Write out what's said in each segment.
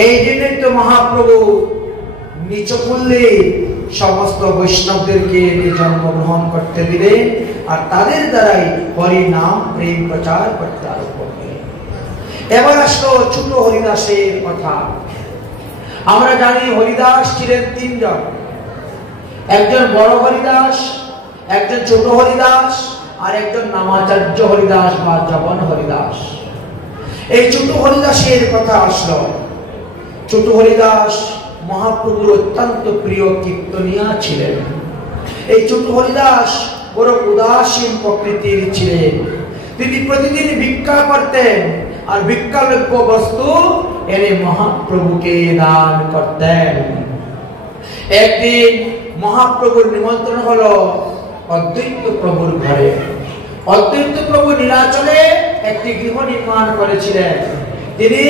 এই জন্যই তো মহাপ্রভু নিচ করলে সমস্ত বৈষ্ণবদেরকে জন্মগ্রহণ করতে দিলেন আর তাদের দ্বারাই হরি নাম প্রেম প্রচার করতে আরম্ভ করলেন। এবার আসলো ছোট হরিদাসের কথা। আমরা জানি হরিদাস ছিলেন তিনজন, একজন বড় হরিদাস, একজন ছোট হরিদাস আর একজন নামাচার্য হরিদাস বা জবন হরিদাস। এই ছোট হরিদাসের কথা আসলো। ছোট হরিদাস মহাপ্রভুর অত্যন্ত প্রিয় কীর্তনিয়া ছিলেন। এই ছোট হরিদাস বড় উদাসীন প্রকৃতির ছিলেন। তিনি প্রতিদিন ভিক্ষা করতেন আর ভিক্ষালব্য বস্তু এনে মহাপ্রভুকে দান করতেন। একদিন মহাপ্রভুর নিমন্ত্রণ হলো অদ্বৈত প্রভুর ঘরে। অদ্বৈত প্রভু নীলাচলে একটি গৃহ নির্মাণ করেছিলেন। তিনি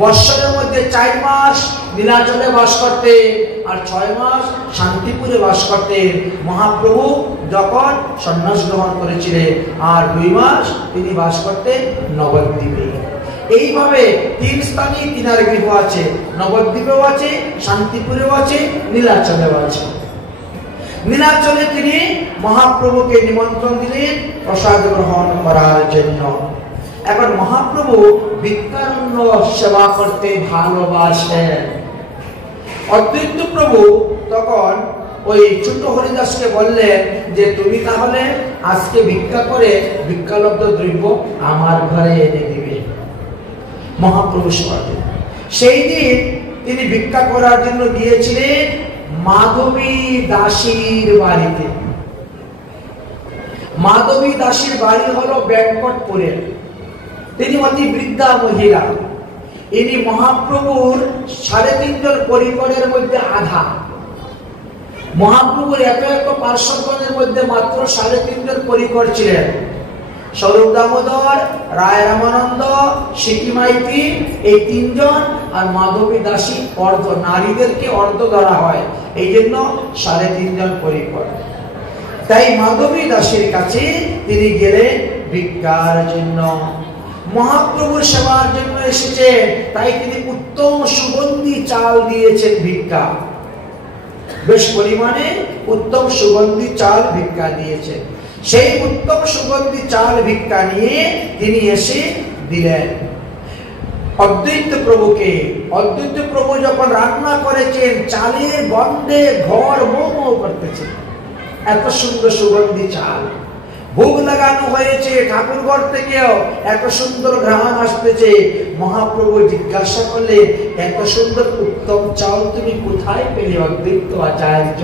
বৎসরের মধ্যে 4 মাস নীলাচলে বাস করতেন আর 6 মাস শান্তিপুরে বাস করতেন। মহাপ্রভু যখন সন্ন্যাস গ্রহণ করেছিলেন আর 2 মাস তিনি বাস করতেন নবদ্বীপে। এইভাবে 3 স্থানে তিনার গৃহ আছে, নবদ্বীপেও আছে, শান্তিপুরেও আছে, নীলাচলেও আছে। নীলাচলে তিনি মহাপ্রভুকে নিমন্ত্রণ দিলেন প্রসাদ গ্রহণ করার জন্য। এখন মহাপ্রভু ভিক্ষারণ্য সেবা করতে ভালোবাসেন। অদ্বৈত প্রভু তখন ওই ছোট হরিদাসকে বললেন যে তুমি তাহলে আজকে ভিক্ষা করে ভিক্ষালব্ধ দ্রব্য আমার ঘরে এনে দিবে। মহাপ্রভু সেই দিন তিনি ভিক্ষা করার জন্য গিয়েছিলেন মাধবী দাসীর বাড়িতে। মাধবী দাসীর বাড়ি হলো ব্যাঙ্কটপুরে। তিনি অতি বৃদ্ধা মহিলা। ইনি মহাপ্রভুর 3.5 জন পরিবারের মধ্যে আধা। মহাপ্রভুর এত পার্শ্বগণের মধ্যে মাত্র 3.5 জন পরিবার ছিলেন। স্বরূপ দামোদর, রায় রামানন্দ, সিকি মাইতি, এই 3 জন আর মাধবী দাসী অর্ধ। নারীদেরকে অর্ধ ধরা হয়, এই জন্য 3.5 জন পরিবার। তাই মাধবী দাসীর কাছে তিনি গেলেন ভিক্ষার জন্য। মহাপ্রভুর সেবার জন্য এসেছেন, তাই তিনি উত্তম সুগন্ধি চাল দিয়েছেন ভিক্ষা। বেশ পরিমাণে উত্তম সুগন্ধি চাল ভিক্ষা দিয়েছেন। সেই উত্তম সুগন্ধি চাল ভিক্ষা নিয়ে তিনি এসে দিলেন অদ্বৈত প্রভুকে। অদ্বৈত প্রভু যখন রান্না করেছেন, চালের গন্ধে ঘর মো মো করতেছে। এত সুন্দর সুগন্ধি চাল ভোগ লাগানো হয়েছে, ঠাকুর ঘর থেকেও এত সুন্দর ঘ্রাণ আসতেছে। মহাপ্রভু জিজ্ঞাসা করলেন, এত সুন্দর উত্তম চাল তুমি কোথায় পেলে অদ্বৈত আচার্য?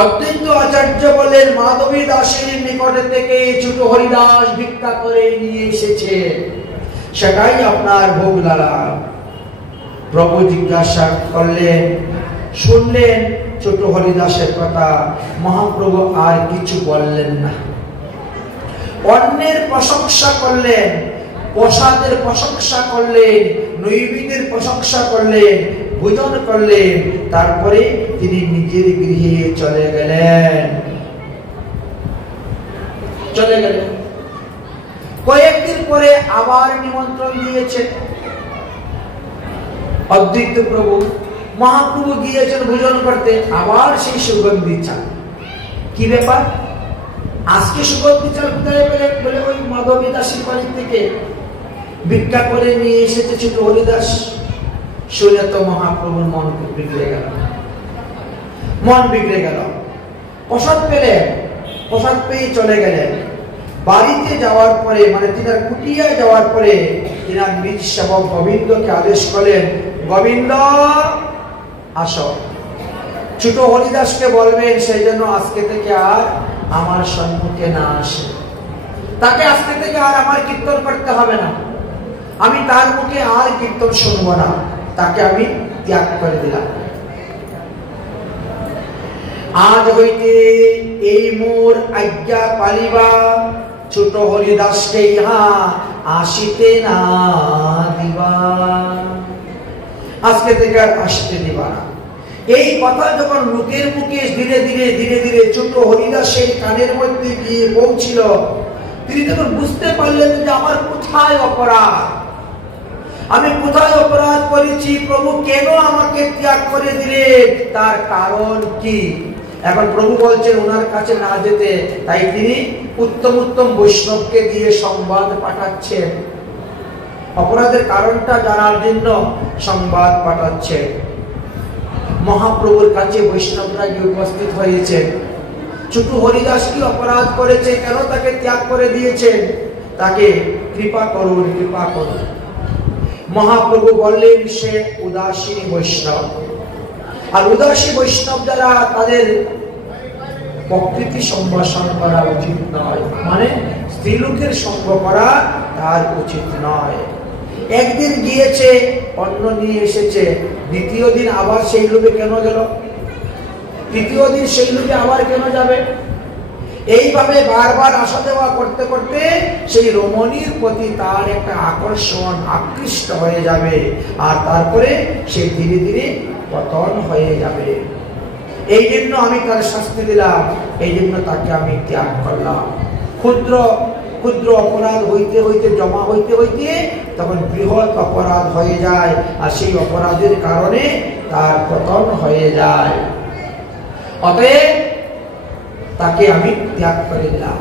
অদ্বৈত আচার্য বলেন, মাধবী দাসীর নিকটে থেকে ছোট হরিদাস ভিক্ষা করে নিয়ে এসেছে, সেটাই আপনার ভোগ লাগা। প্রভু জিজ্ঞাসা করলেন, শুনলেন ছোট হরিদাসের কথা। মহাপ্রভু আর কিছু বললেন না। অন্যের প্রশংসা করলেন, প্রসাদের প্রশংসা করলেন, নৈবেদ্যের প্রশংসা করলেন, ভোজন করলেন। তারপরে তিনি নিজের গৃহে চলে গেলেন। কয়েকদিন পরে আবার নিমন্ত্রণ দিয়েছেন অদ্বৈত প্রভু। মহাপ্রভু গিয়েছেন ভোজন করতে, আবার সেই সুগন্ধি চাল। কি ব্যাপার, আজকে সুগন্ধি চাল কোথায় পেলেন? বলে ওই মাধবী দাসীর বাড়ি থেকে ভিক্ষা করে নিয়ে এসেছে ছোট হরিদাস। শুনে তো মহাপ্রভুর মন বিগড়ে গেল। প্রসাদ পেলেন, প্রসাদ পেয়ে চলে গেলেন। বাড়িতে যাওয়ার পরে, মানে তিনার কুটিয়ায় যাওয়ার পরে, তিনার নিজ সেবক গোবিন্দকে আদেশ করলেন, গোবিন্দ আসো। ছোট হরিদাসকে বলবেন সেই জন্য আজকে থেকে আর আমার সম্মুখে না আসে। তাকে আজকে থেকে আর আমার কীর্তন করতে হবে না। আমি তার মুখে আর কীর্তন শুনবো না। তাকে আমি ত্যাগ করে দিলাম। আজ হইতে এই মোর আজ্ঞা পালিবা, ছোট হরিদাসকে ইহা আসিতে না দিবা। আজকে থেকে আর আসতে দিবা না। এই কথা যখন লোকের মুখে ধীরে ধীরে ছোট হরিদাসের কানের মধ্যে গিয়ে পৌঁছিল, তিনি তখন বুঝতে পারলেন যে আমার কোথায় অপরাধ। আমি কোথায় অপরাধ করেছি প্রভু, কেন আমাকে ত্যাগ করে দিলেন, তার কারণ কি? এখন প্রভু বলছেন ওনার কাছে না যেতে, তাই তিনি উত্তম উত্তম বৈষ্ণবকে দিয়ে সংবাদ পাঠাচ্ছেন, অপরাধের কারণটা জানার জন্য সংবাদ পাঠাচ্ছেন। মহাপ্রভুর কাছে বৈষ্ণবরা গিয়ে উপস্থিত হয়েছে। ছোট হরিদাস কি অপরাধ করেছে, কেন তাকে ত্যাগ করে দিয়েছেন, তাকে কৃপা করুন, কৃপা করুন। মহাপ্রভু বললেন সে উদাসীন বৈষ্ণব, আর উদাসী বৈষ্ণব যারা তাদের প্রকৃতি সম্ভাষণ করা উচিত নয়, মানে স্ত্রীলোকের সঙ্গ করা তার উচিত নয়। একদিন গিয়েছে, অন্ন নিয়ে এসেছে, দ্বিতীয় দিন আবার সেই লোকে কেন গেল, তৃতীয় দিন সেই লোকে আবার কেন যাবে? এইভাবে বারবার আসা দেওয়া করতে করতে সেই রমণীর প্রতি তার একটা আকর্ষণ, আকৃষ্ট হয়ে যাবে, আর তারপরে সে ধীরে ধীরে পতন হয়ে যাবে। এই জন্য আমি তার শাস্তি দিলাম, এই জন্য তাকে আমি ত্যাগ করলাম। ক্ষুদ্র ক্ষুদ্র অপরাধ হইতে হইতে জমা হইতে হইতে তখন বৃহৎ অপরাধ হয়ে যায়, আর সেই অপরাধের কারণে তার পতন হয়ে যায়। অতএব তাকে আমি ত্যাগ করে দিলাম।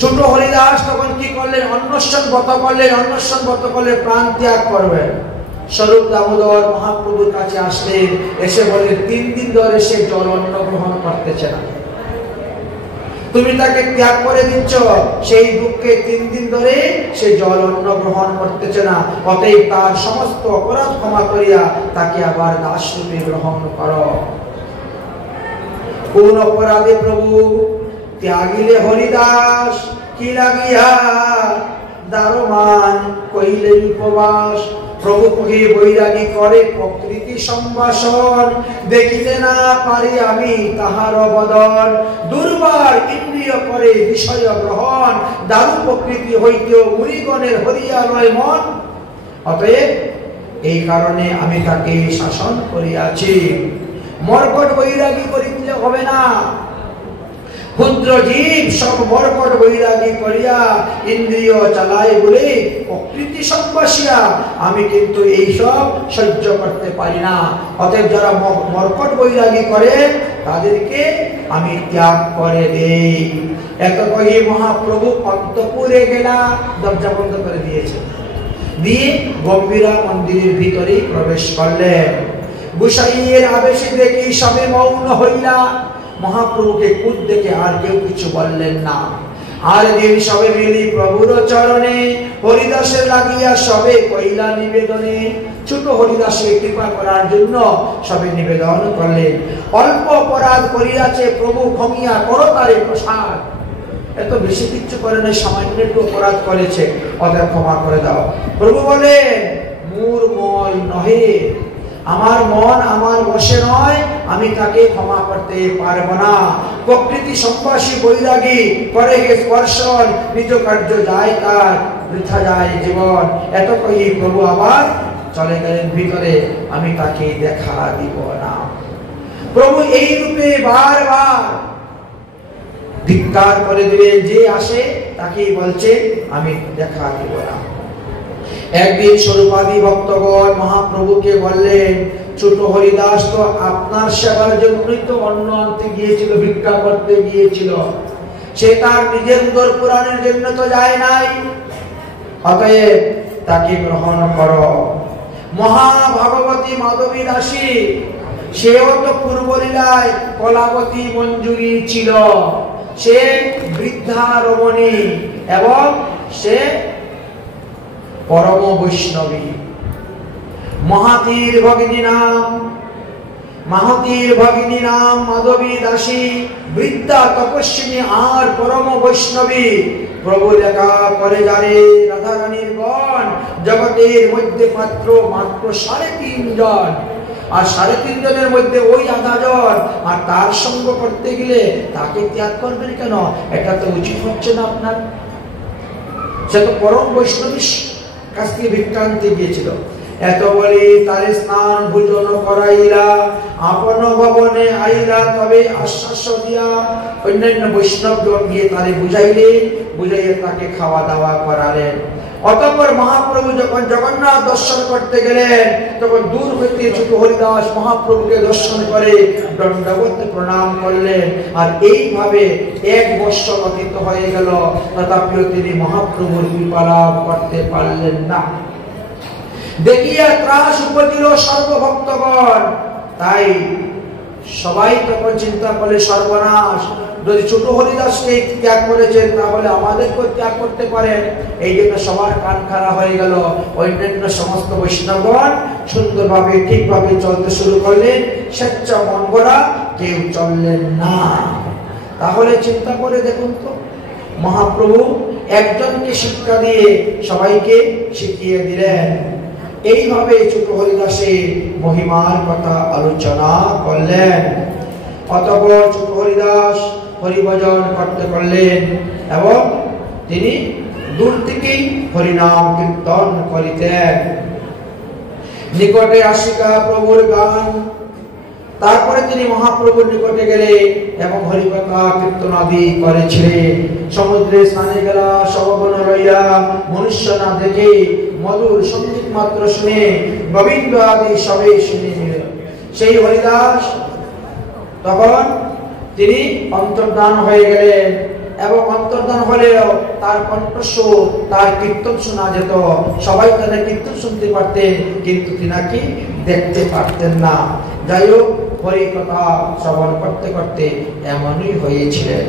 ছোট হরিদাস তখন কি করলেন, অন্বেষণ ব্রত করলেন, অন্বেষণ ব্রত করলে প্রাণ ত্যাগ করবেন। স্বরূপ দামোদর মহাপ্রভুর কাছে আসলেন, এসে বলে 3 দিন ধরে সে জল অন্ন গ্রহণ করতেছে না, তুমি তাকে ত্যাগ করে দিচ্ছ, সেই দুঃখে 3 দিন ধরে সে জল অন্ন গ্রহণ করতেছে না, অতএব তার সমস্ত অপরাধ ক্ষমা করিয়া তাকে আবার দাস রূপে গ্রহণ করো। কোন অপরাধে প্রভু? ত্যাগিলে হরিদাস কি লাগিয়া দারোমান কইলে উপবাস। প্রভু কহে বৈরাগী করে প্রকৃতি সম্ভাষণ, দেখিতে না পারি আমি তাহার বদন। দুর্বার ইন্দ্রিয় করে বিষয় গ্রহণ, দারু প্রকৃতি হইতেও মুনিগণের হরিয়ালয় মন। অতএব এই কারণে আমি তাকে শাসন করিয়াছি। মর্কট বৈরাগী করিতে হবে না, ক্ষুদ্র জীব সব মর্কট বৈরাগী করিয়া ইন্দ্রিয় চালায় বলে প্রকৃতি সম্ভাষিয়া আমি কিন্তু এইসব সহ্য করতে পারি না। অতএব যারা মর্কট বৈরাগী করে তাদেরকে আমি ত্যাগ করে দেই। এত কয়ে মহাপ্রভু অন্তপুরে গেলা, দরজা বন্ধ করে দিয়েছে, দিয়ে গম্ভীরা মন্দিরের ভিতরে প্রবেশ করলেন। গোসাইয়ের আবেশে দেখি সবে মৌন হইলা। মহাপ্রভুকে কুদ দেখে আর কেউ কিছু বললেন না। আর দিন সবে মিলি প্রভুর চরণে, হরিদাসের লাগিয়া সবে কইলা নিবেদনে। ছোট হরিদাসকে কৃপা করার জন্য সবে নিবেদন করলেন। অল্প অপরাধ করিয়াছে প্রভু, ক্ষমিয়া করো তারে প্রসাদ। এত বেশি কিছু করে নাই, সামান্য একটু অপরাধ করেছে, অতএব ক্ষমা করে দাও। প্রভু বলেন মূর মল নহে, আমার মন আমার বশে নয়, আমি তাকে ক্ষমা করতে পারবো না। প্রকৃতি সম্ভাষী বৈরাগী করে গে স্পর্শন, নিজ কার্য যায় তার, বৃথা যায় জীবন। এত কই প্রভু আবার চলে গেলেন ভিতরে, আমি তাকে দেখা দিব না। প্রভু এই রূপে বারবার ধিক্কার করে দিলেন, যে আসে তাকে বলছে আমি দেখা দিব না। একদিন স্বরূপাদি ভক্তগণ মহাপ্রভুকে বললেন, ছোট হরিদাস তো আপনার সেবার জন্যই তো অন্ন আনতে গিয়েছিল, ভিক্ষা করতে গিয়েছিল, সে তার নিজের উদর পুরাণের জন্য তো যায় নাই, অতএব তাকে গ্রহণ করো। মহাভাগবতী মাধবী দাসী, সেও তো পূর্বলীলায় কলাবতী মঞ্জুরি ছিল, সে বৃদ্ধা রমণী এবং সে পরম বৈষ্ণবী। মহাতীর ভগিনী নাম মাধবী দাসী, বৃদ্ধা তপস্বিনী আর পরম বৈষ্ণবী। প্রভু লেখা করে যারে রাধারানীর গণ, জগতের মধ্যে মাত্র 3.5 জন, আর 3.5 জনের মধ্যে ওই আধা জন, আর তার সঙ্গ করতে গেলে তাকে ত্যাগ করবেন কেন? এটা তো উচিত হচ্ছে না আপনার। সে তো পরম বৈষ্ণবী কাছ থেকে ভিক্ষা আনতে গিয়েছিল। এত বলে তারে স্নান ভোজন করাইলা, আপন ভবনে আইলা, তবে আশ্বাস দিয়া অন্যান্য বৈষ্ণবগণ গিয়ে তারে বুঝাইয়া তাকে খাওয়া দাওয়া করালেন। অতঃপর মহাপ্রভু যখন জগন্নাথ দর্শন করতে গেলেন তখন দূর হইতে ছোট হরিদাস মহাপ্রভুকে দর্শন করে দণ্ডবত প্রণাম করলেন। আর এইভাবে 1 বৎসর অতীত হয়ে গেল, তথাপিও তিনি মহাপ্রভুর কৃপা লাভ করতে পারলেন না। দেখিয়া ত্রাস উপজিল সর্বভক্তগণ। তাই সবাই তখন চিন্তা করে সর্বনাশ, যদি ছোট হরিদাসকে ত্যাগ করেছেন তাহলে আমাদেরকে ত্যাগ করতে পারেন। এই জন্য সবার কান খাড়া হয়ে গেল। অন্যান্য সমস্ত বৈষ্ণবগণ সুন্দরভাবে ঠিকভাবে চলতে শুরু করলেন, স্বেচ্ছা মন গড়া কেউ চললেন না। তাহলে চিন্তা করে দেখুন তো, মহাপ্রভু একজনকে শিক্ষা দিয়ে সবাইকে শিখিয়ে দিলেন। এইভাবে ছোট হরিদাসের মহিমার কথা আলোচনা করলেন। অতঃপর ছোট হরিদাস হরিভজন করতে করলেন এবং তিনি দূর থেকেই হরিনাম কীর্তন করিতেন। নিকটে আসিকা প্রভুর গান। তারপরে তিনি মহাপ্রভুর নিকটে গেলে এবং হরিকথা কীর্তন আদি করেছিলেন। সমুদ্রে স্নানে গেলা সবগণ লইয়া মনুষ্য না দেখে মধুর সঙ্গীত মাত্র শুনে গোবিন্দ আদি সবে শুনে নিলেন। সেই হরিদাস তখন তিনি অন্তর্ধান হয়ে গেলেন এবং অন্তর্ধান হলেও তার কণ্ঠস্বর, তার কীর্তন শোনা যেত। সবাই তাদের কীর্তন শুনতে পারতেন, কিন্তু তিনাকে দেখতে পারতেন না। যাই হোক, হরি কথা শ্রবণ করতে করতে এমনই হয়েছিলেন।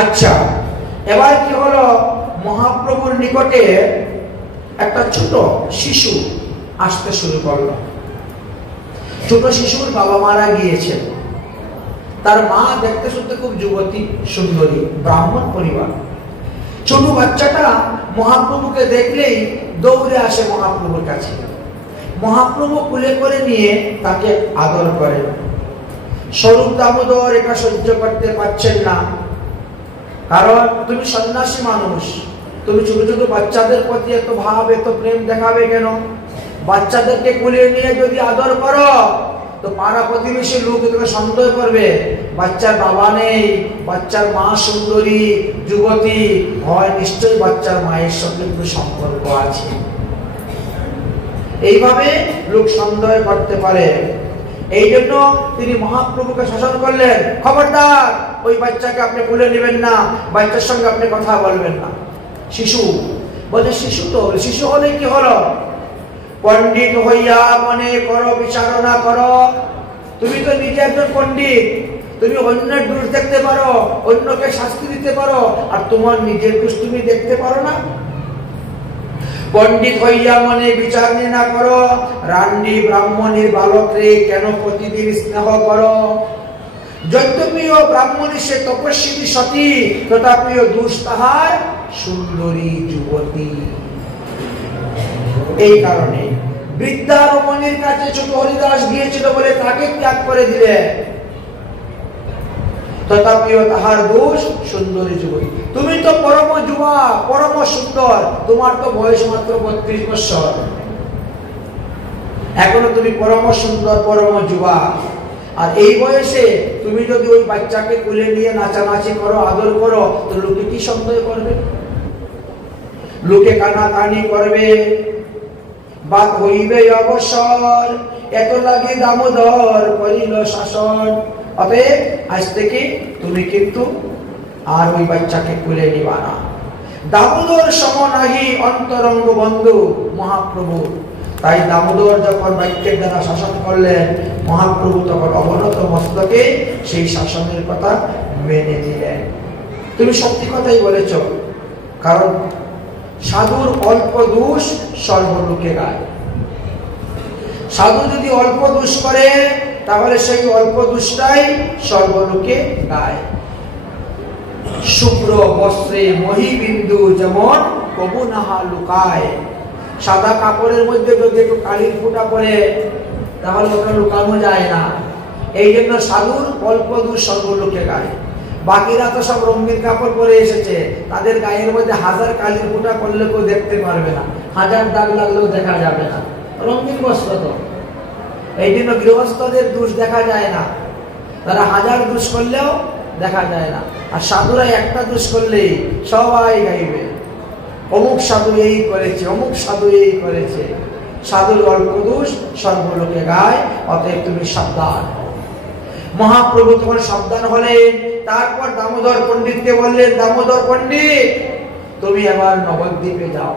আচ্ছা, এবার কি হলো, মহাপ্রভুর নিকটে একটা ছোট শিশু আসতে শুরু করলো। ছোট শিশুর বাবা মারা গিয়েছেন। তার মা দেখতে শুনতে খুব যুবতী, সুন্দরী, ব্রাহ্মণ পরিবার। ছোট বাচ্চাটা মহাপ্রভুকে দেখলেই দৌড়ে আসে মহাপ্রভুর কাছে। মহাপ্রভু কুলে করে নিয়ে তাকে আদর করেন। স্বরূপ দামোদর এটা সহ্য করতে পারছেন না, কারণ তুমি সন্ন্যাসী মানুষ, তুমি ছোট ছোট বাচ্চাদের প্রতি এত ভাব, এত প্রেম দেখাবে কেন? বাচ্চাদেরকে কুলে নিয়ে যদি আদর করো তো পাড়া প্রতিবেশী লোক তোকে সন্দেহ করবে, বাচ্চার বাবা নেই, বাচ্চার মা সুন্দরী যুবতী হয়, নিশ্চয়ই বাচ্চার মায়ের সঙ্গে কোনো সম্পর্ক আছে। এইভাবে লোক সন্দেহ করতে পারে। এই জন্য তিনি মহাপ্রভুকে শাসন করলেন, খবরদার ওই বাচ্চাকে আপনি কুলে নেবেন না, বাচ্চার সঙ্গে আপনি কথা বলবেন না। শিশু বলে, শিশু তো শিশু হলে কি হলো? পণ্ডিত হইয়া মনে করো বিচারণা করো। তুমি তো নিজে একজন পণ্ডিত, তুমি অন্যের দোষ দেখতে পারো, অন্যকে শাস্তি দিতে পারো, আর তোমার নিজের দোষ তুমি দেখতে পারো না। পণ্ডিত হইয়া মনে বিচার না করো, রান্ডি ব্রাহ্মণীর বালকরে কেন প্রতিদিন স্নেহ করো। যদ্যপিও ব্রাহ্মণী সে তপস্বিনী সতী, তথাপিও দোষ তাহার সুন্দরী যুবতী। এই কারণে বৃদ্ধা রমণীর কাছে ছোট হরিদাস গিয়েছিল বলে তাকে ত্যাগ করে দিলেন। তথাপিও তাহার দোষ সুন্দরী যুবতী। তুমি তো পরম যুবা, পরম সুন্দর, তোমার তো বয়স মাত্র 32 বছর, এখনো তুমি পরম সুন্দর, পরম যুবা। আর এই বয়সে তুমি যদি ওই বাচ্চাকে কুলে নিয়ে নাচানাচি করো, আদর করো, তো লোকে কি সন্দেহ করবে? লোকে কানাকানি করবে, বাদ হইবে অবসর, এত লাগে দামোদর করিল শাসন। অতএব আজ থেকে তুমি কিন্তু আর ওই বাচ্চাকে কুলে নিবা না। দামোদর সম নাহি অন্তরঙ্গ বন্ধু মহাপ্রভু। তাই দামোদর যখন বাক্যের দ্বারা শাসন করলেন, মহাপ্রভু তখন অবনত মস্তকে সেই শাসনের কথা মেনে নিলেন। তুমি সত্যি কথাই বলেছ, কারণ সাধুর অল্প দোষ সর্বলোকে গায়। সাধু যদি অল্প দোষ করে তাহলে সেই অল্প দোষটাই সর্বলোকে গায়। শুভ্র বস্ত্রে মহিবিন্দু যেমন কবু নাহা লুকায়। সাদা কাপড়ের মধ্যে যদি একটু কালির ফোঁটা পড়ে তাহলে ওটা লুকানো যায় না। এই জন্য সাধুর অল্প দোষ সর্বলোকে গায়। বাকিরা তো সব রঙিন কাপড় পরে এসেছে, তাদের গায়ের মধ্যে 1000 কালির ফোঁটা করলে কেউ দেখতে পারবে না, 1000 দাগ লাগলেও দেখা যাবে না, রঙিন বস্ত্র তো। এই জন্য গৃহস্থদের দোষ দেখা যায় না, তারা 1000 দোষ করলেও দেখা যায় না। আর সাধুরা একটা দোষ করলেই সবাই গাইবে, অমুক সাধু এই করেছে, অমুক সাধু এই করেছে। সাধুর অল্প দোষ সর্বলোকে গায়, অতএব তুমি সাবধান। মহাপ্রভু তখন সাবধান হলেন। তারপর দামোদর পণ্ডিতকে বললেন, দামোদর পণ্ডিত, তুমি আবার নবদ্বীপে যাও।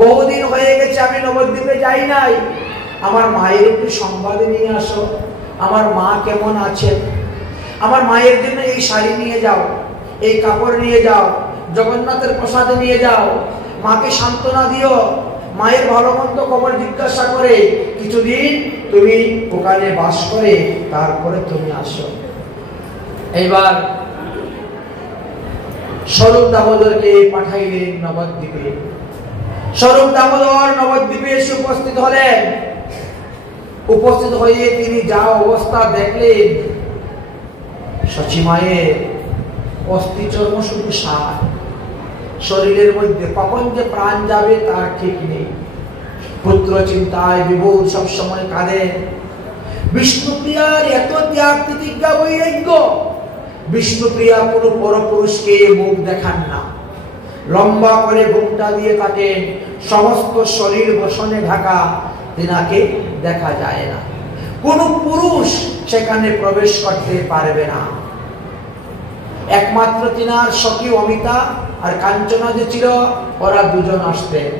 বহুদিন হয়ে গেছে আমি নবদ্বীপে যাই নাই, আমার মায়ের একটু সংবাদ নিয়ে আসো। আমার মা কেমন আছে? আমার মায়ের জন্য এই শাড়ি নিয়ে যাও, এই কাপড় নিয়ে যাও, জগন্নাথের প্রসাদে নিয়ে যাও। মাকে সান্ত্বনা দিও, মায়ের ভালো মন্দ খবর জিজ্ঞাসা করে কিছুদিন তুমি ওখানে বাস করে তারপরে তুমি আসো। এইবার স্বরূপ দামোদরকে পাঠাইলেন নবদ্বীপে। স্বরূপ দামোদর নবদ্বীপে এসে উপস্থিত হলেন। উপস্থিত হয়ে তিনি যা অবস্থা দেখলেন, সচিমায়ের অস্থি চর্ম শুধু সার, শরীরের মধ্যে কখন যে প্রাণ যাবে তার ঠিক নেই। পুত্র চিন্তায় বিভোর, সবসময় কাঁদেন। বিষ্ণুপ্রিয়ার এত ত্যাগ প্রতিজ্ঞা বৈরাগ্য, বিষ্ণুপ্রিয়া কোনো পরপুরুষকে মুখ দেখান না, লম্বা করে ঘোমটা দিয়ে থাকেন, সমস্ত শরীর বসনে ঢাকা, তিনাকে দেখা যায় না। কোন পুরুষ সেখানে প্রবেশ করতে পারবে না। একমাত্র তিনার সখী অমিতা আর কাঞ্চনা যে ছিল, ওরা দুজন আসতেন।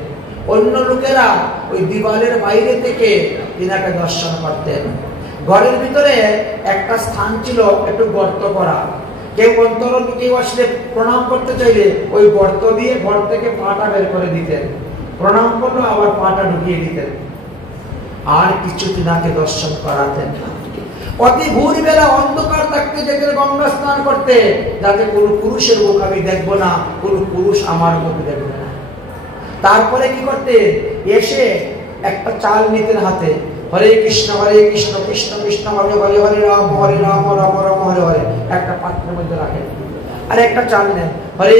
অন্য লোকেরা ওই দিওয়ালের বাইরে থেকে তিনাকে দর্শন করতেন। ঘরের ভিতরে একটা স্থান ছিল একটু গর্ত করা, কেউ অন্তর কেউ আসলে প্রণাম করতে চাইলে ওই গর্ত দিয়ে ঘর থেকে পাটা বের করে দিতেন, প্রণাম করলো আবার পাটা ঢুকিয়ে দিতেন, আর কিছু তিনাকে দর্শন করাতেন না। অতি ভোর বেলা অন্ধকার থাকতে যেতেন গঙ্গা স্নান করতে, যাতে কোনো পুরুষের মুখ আমি দেখবো না, কোনো পুরুষ আমার মুখ দেখবে না। তারপরে কি করতে, এসে একটা চাল নিতেন হাতে, হরে কৃষ্ণ কৃষ্ণ কৃষ্ণ হরে হরে, হরে রাম রাম রাম হরে হরে, একটা পাত্রের মধ্যে রাখেন। আর একটা চাল নেন, হরে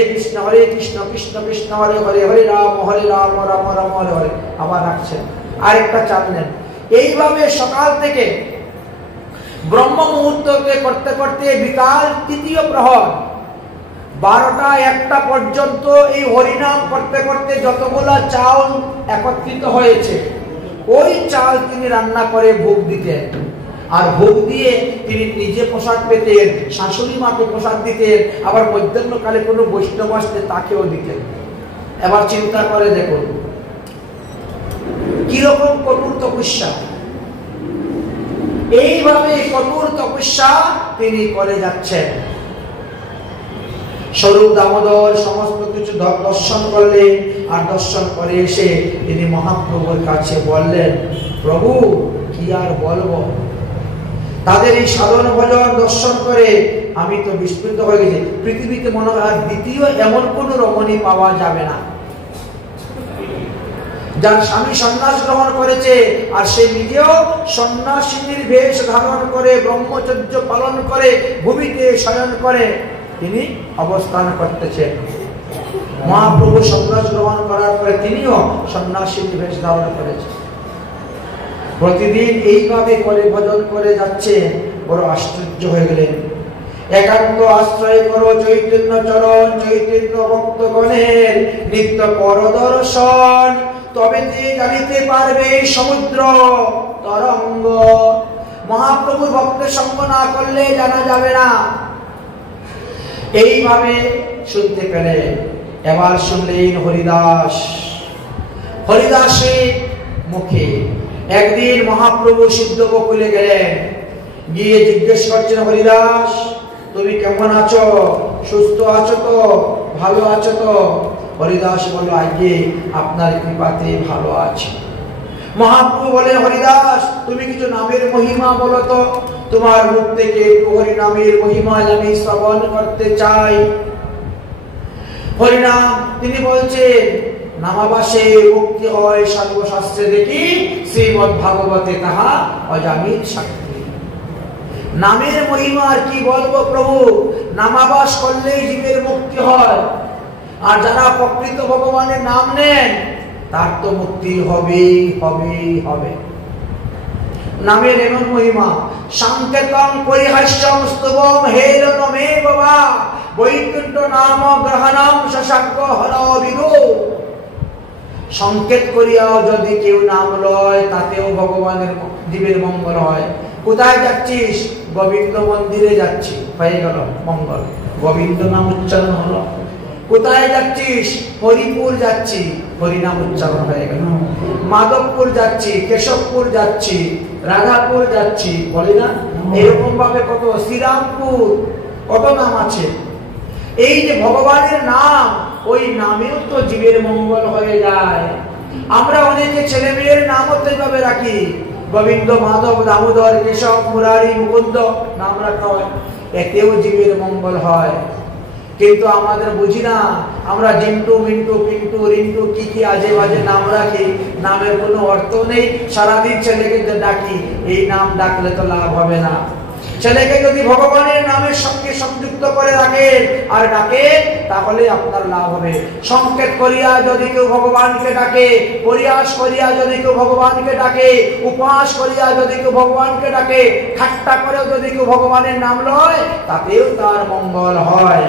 কৃষ্ণ কৃষ্ণ কৃষ্ণ হরে হরে, হরে রাম রাম রাম হরে হরে, আবার রাখছেন। আর একটা চাল নেন। এইভাবে সকাল থেকে ব্রহ্ম মুহূর্ত করতে করতে বিকাল তৃতীয় প্রহর 12টা-1টা পর্যন্ত এই হরিনাম করতে করতে যতগুলা চাল একত্রিত হয়েছে, ওই চাল তিনি রান্না করে ভোগ দিতেন। আর ভোগ দিয়ে তিনি নিজে প্রসাদ পেতেন, শাশুড়ি মাকে প্রসাদ দিতেন, আবার মধ্যাহ্নকালে কোনো বৈষ্ণব আসলে তাকেও দিতেন। এবার চিন্তা করে দেখুন কিরকম কঠোর তপস্যা। এইভাবে কঠোর তপস্যা তিনি করে যাচ্ছেন। স্বরূপ দামোদর সমস্ত কিছু দর্শন করলেন, আর দর্শন করে এসে তিনি মহাপ্রভুর কাছে বললেন, প্রভু কি আর বলবো, তাদের এই সাধন ভজন দর্শন করে আমি তো বিস্মিত হয়ে গেছি। পৃথিবীতে মনে হয় দ্বিতীয় এমন কোন রমণী পাওয়া যাবে না, যার স্বামী সন্ন্যাস গ্রহণ করেছে আর সে নিজেও সন্ন্যাসিনীর বেশ ধারণ করে ব্রহ্মচর্য পালন করে ভূমিতে শয়ন করে তিনি অবস্থান করতেছেন। মহাপ্রভু সন্ন্যাস গ্রহণ করার পরে তিনিও সন্ন্যাসিনীর বেশ ধারণ করেছেন। প্রতিদিন এইভাবে করে ভজন করে যাচ্ছে। বড় আশ্চর্য হয়ে গেলেন। একান্ত আশ্রয় করো চৈতন্য চরণ, চৈতন্য ভক্তগণের নিত্য পরদর্শন, তবে জানিতে পারবে সমুদ্র তরঙ্গ। মহাপ্রভুর ভক্তের সঙ্গ না করলে জানা যাবে না। এইভাবে শুনতে পেলেন। এবার শুনলেন হরিদাস। হরিদাসের মুখে একদিন মহাপ্রভু সিদ্ধ বকুলে গেলেন, গিয়ে জিজ্ঞেস করছেন, হরিদাস তুমি কেমন আছো, সুস্থ আছো তো, ভালো আছো তো? হরিদাস বলল, আজকে আপনার কৃপাতে ভালো আছে। মহাপ্রভু বলেন, হরিদাস তুমি কিছু নামের মহিমা বলো তো, তোমার মুখ থেকে একটু হরি নামের মহিমা আমি শ্রবণ করতে চাই। হরিনাম তিনি বলছেন, নামাবাসে মুক্তি হয় সর্বশাস্ত্রে দেখি, শ্রীমদ্ ভাগবতে তাহা অজামিল সাক্ষী। নামের মহিমা আর কি বলবো প্রভু, নামাবাস করলেই জীবের মুক্তি হয়, আর যারা প্রকৃত ভগবানের নাম নেন তার তো মুক্তি হবেই হবেই হবে। নামের এমন মহিমা, সাংকেতং পরিহাস্যম স্তুবম হেরনমেব বা বৈকুণ্ঠ নাম গ্রহণম শশাঙ্ক হরবিদু। সংকেত করিয়াও যদি কেউ নাম লয় তাতেও ভগবানের জীবের মঙ্গল হয়। কোথায় যাচ্ছিস? গোবিন্দ মন্দিরে যাচ্ছি, হয়ে গেল মঙ্গল, গোবিন্দ নাম উচ্চারণ হলো। কোথায় যাচ্ছিস? হরিপুর যাচ্ছি, হরিনাম উচ্চারণ হয়ে গেল। মাধবপুর যাচ্ছি, কেশবপুর যাচ্ছি, রাধাপুর যাচ্ছি, বলি না? এরকম ভাবে কত, শ্রীরামপুর, কত নাম আছে। এই যে ভগবানের নাম, ওই নামেও তো জীবের মঙ্গল হয়ে যায়। আমরা অনেকে ছেলে মেয়ের নামও তো এইভাবে রাখি, গোবিন্দ, মাধব, দামোদর, কেশব, মুরারি, মুকুন্দ নাম রাখা হয়, এতেও জীবের মঙ্গল হয়। কিন্তু আমাদের বুঝি না, আমরা জিন্টু, মিন্টু, পিন্টু, রিন্টু কি কি আজে বাজে নাম রাখি, নামের কোনো অর্থ নেই। সারাদিন ছেলেকে ডাকি, এই নাম ডাকলে তো লাভ হবে না। ছেলেকে যদি ভগবানের নামের সঙ্গে সংযুক্ত করে রাখেন আর ডাকে, তাহলে আপনার লাভ হবে। সংকেত করিয়া যদি কেউ ভগবানকে ডাকে, পরিহাস করিয়া যদি কেউ ভগবানকে ডাকে, উপহাস করিয়া যদি কেউ ভগবানকে ডাকে, ঠাট্টা করেও যদি কেউ ভগবানের নাম লয়, তাতেও তার মঙ্গল হয়।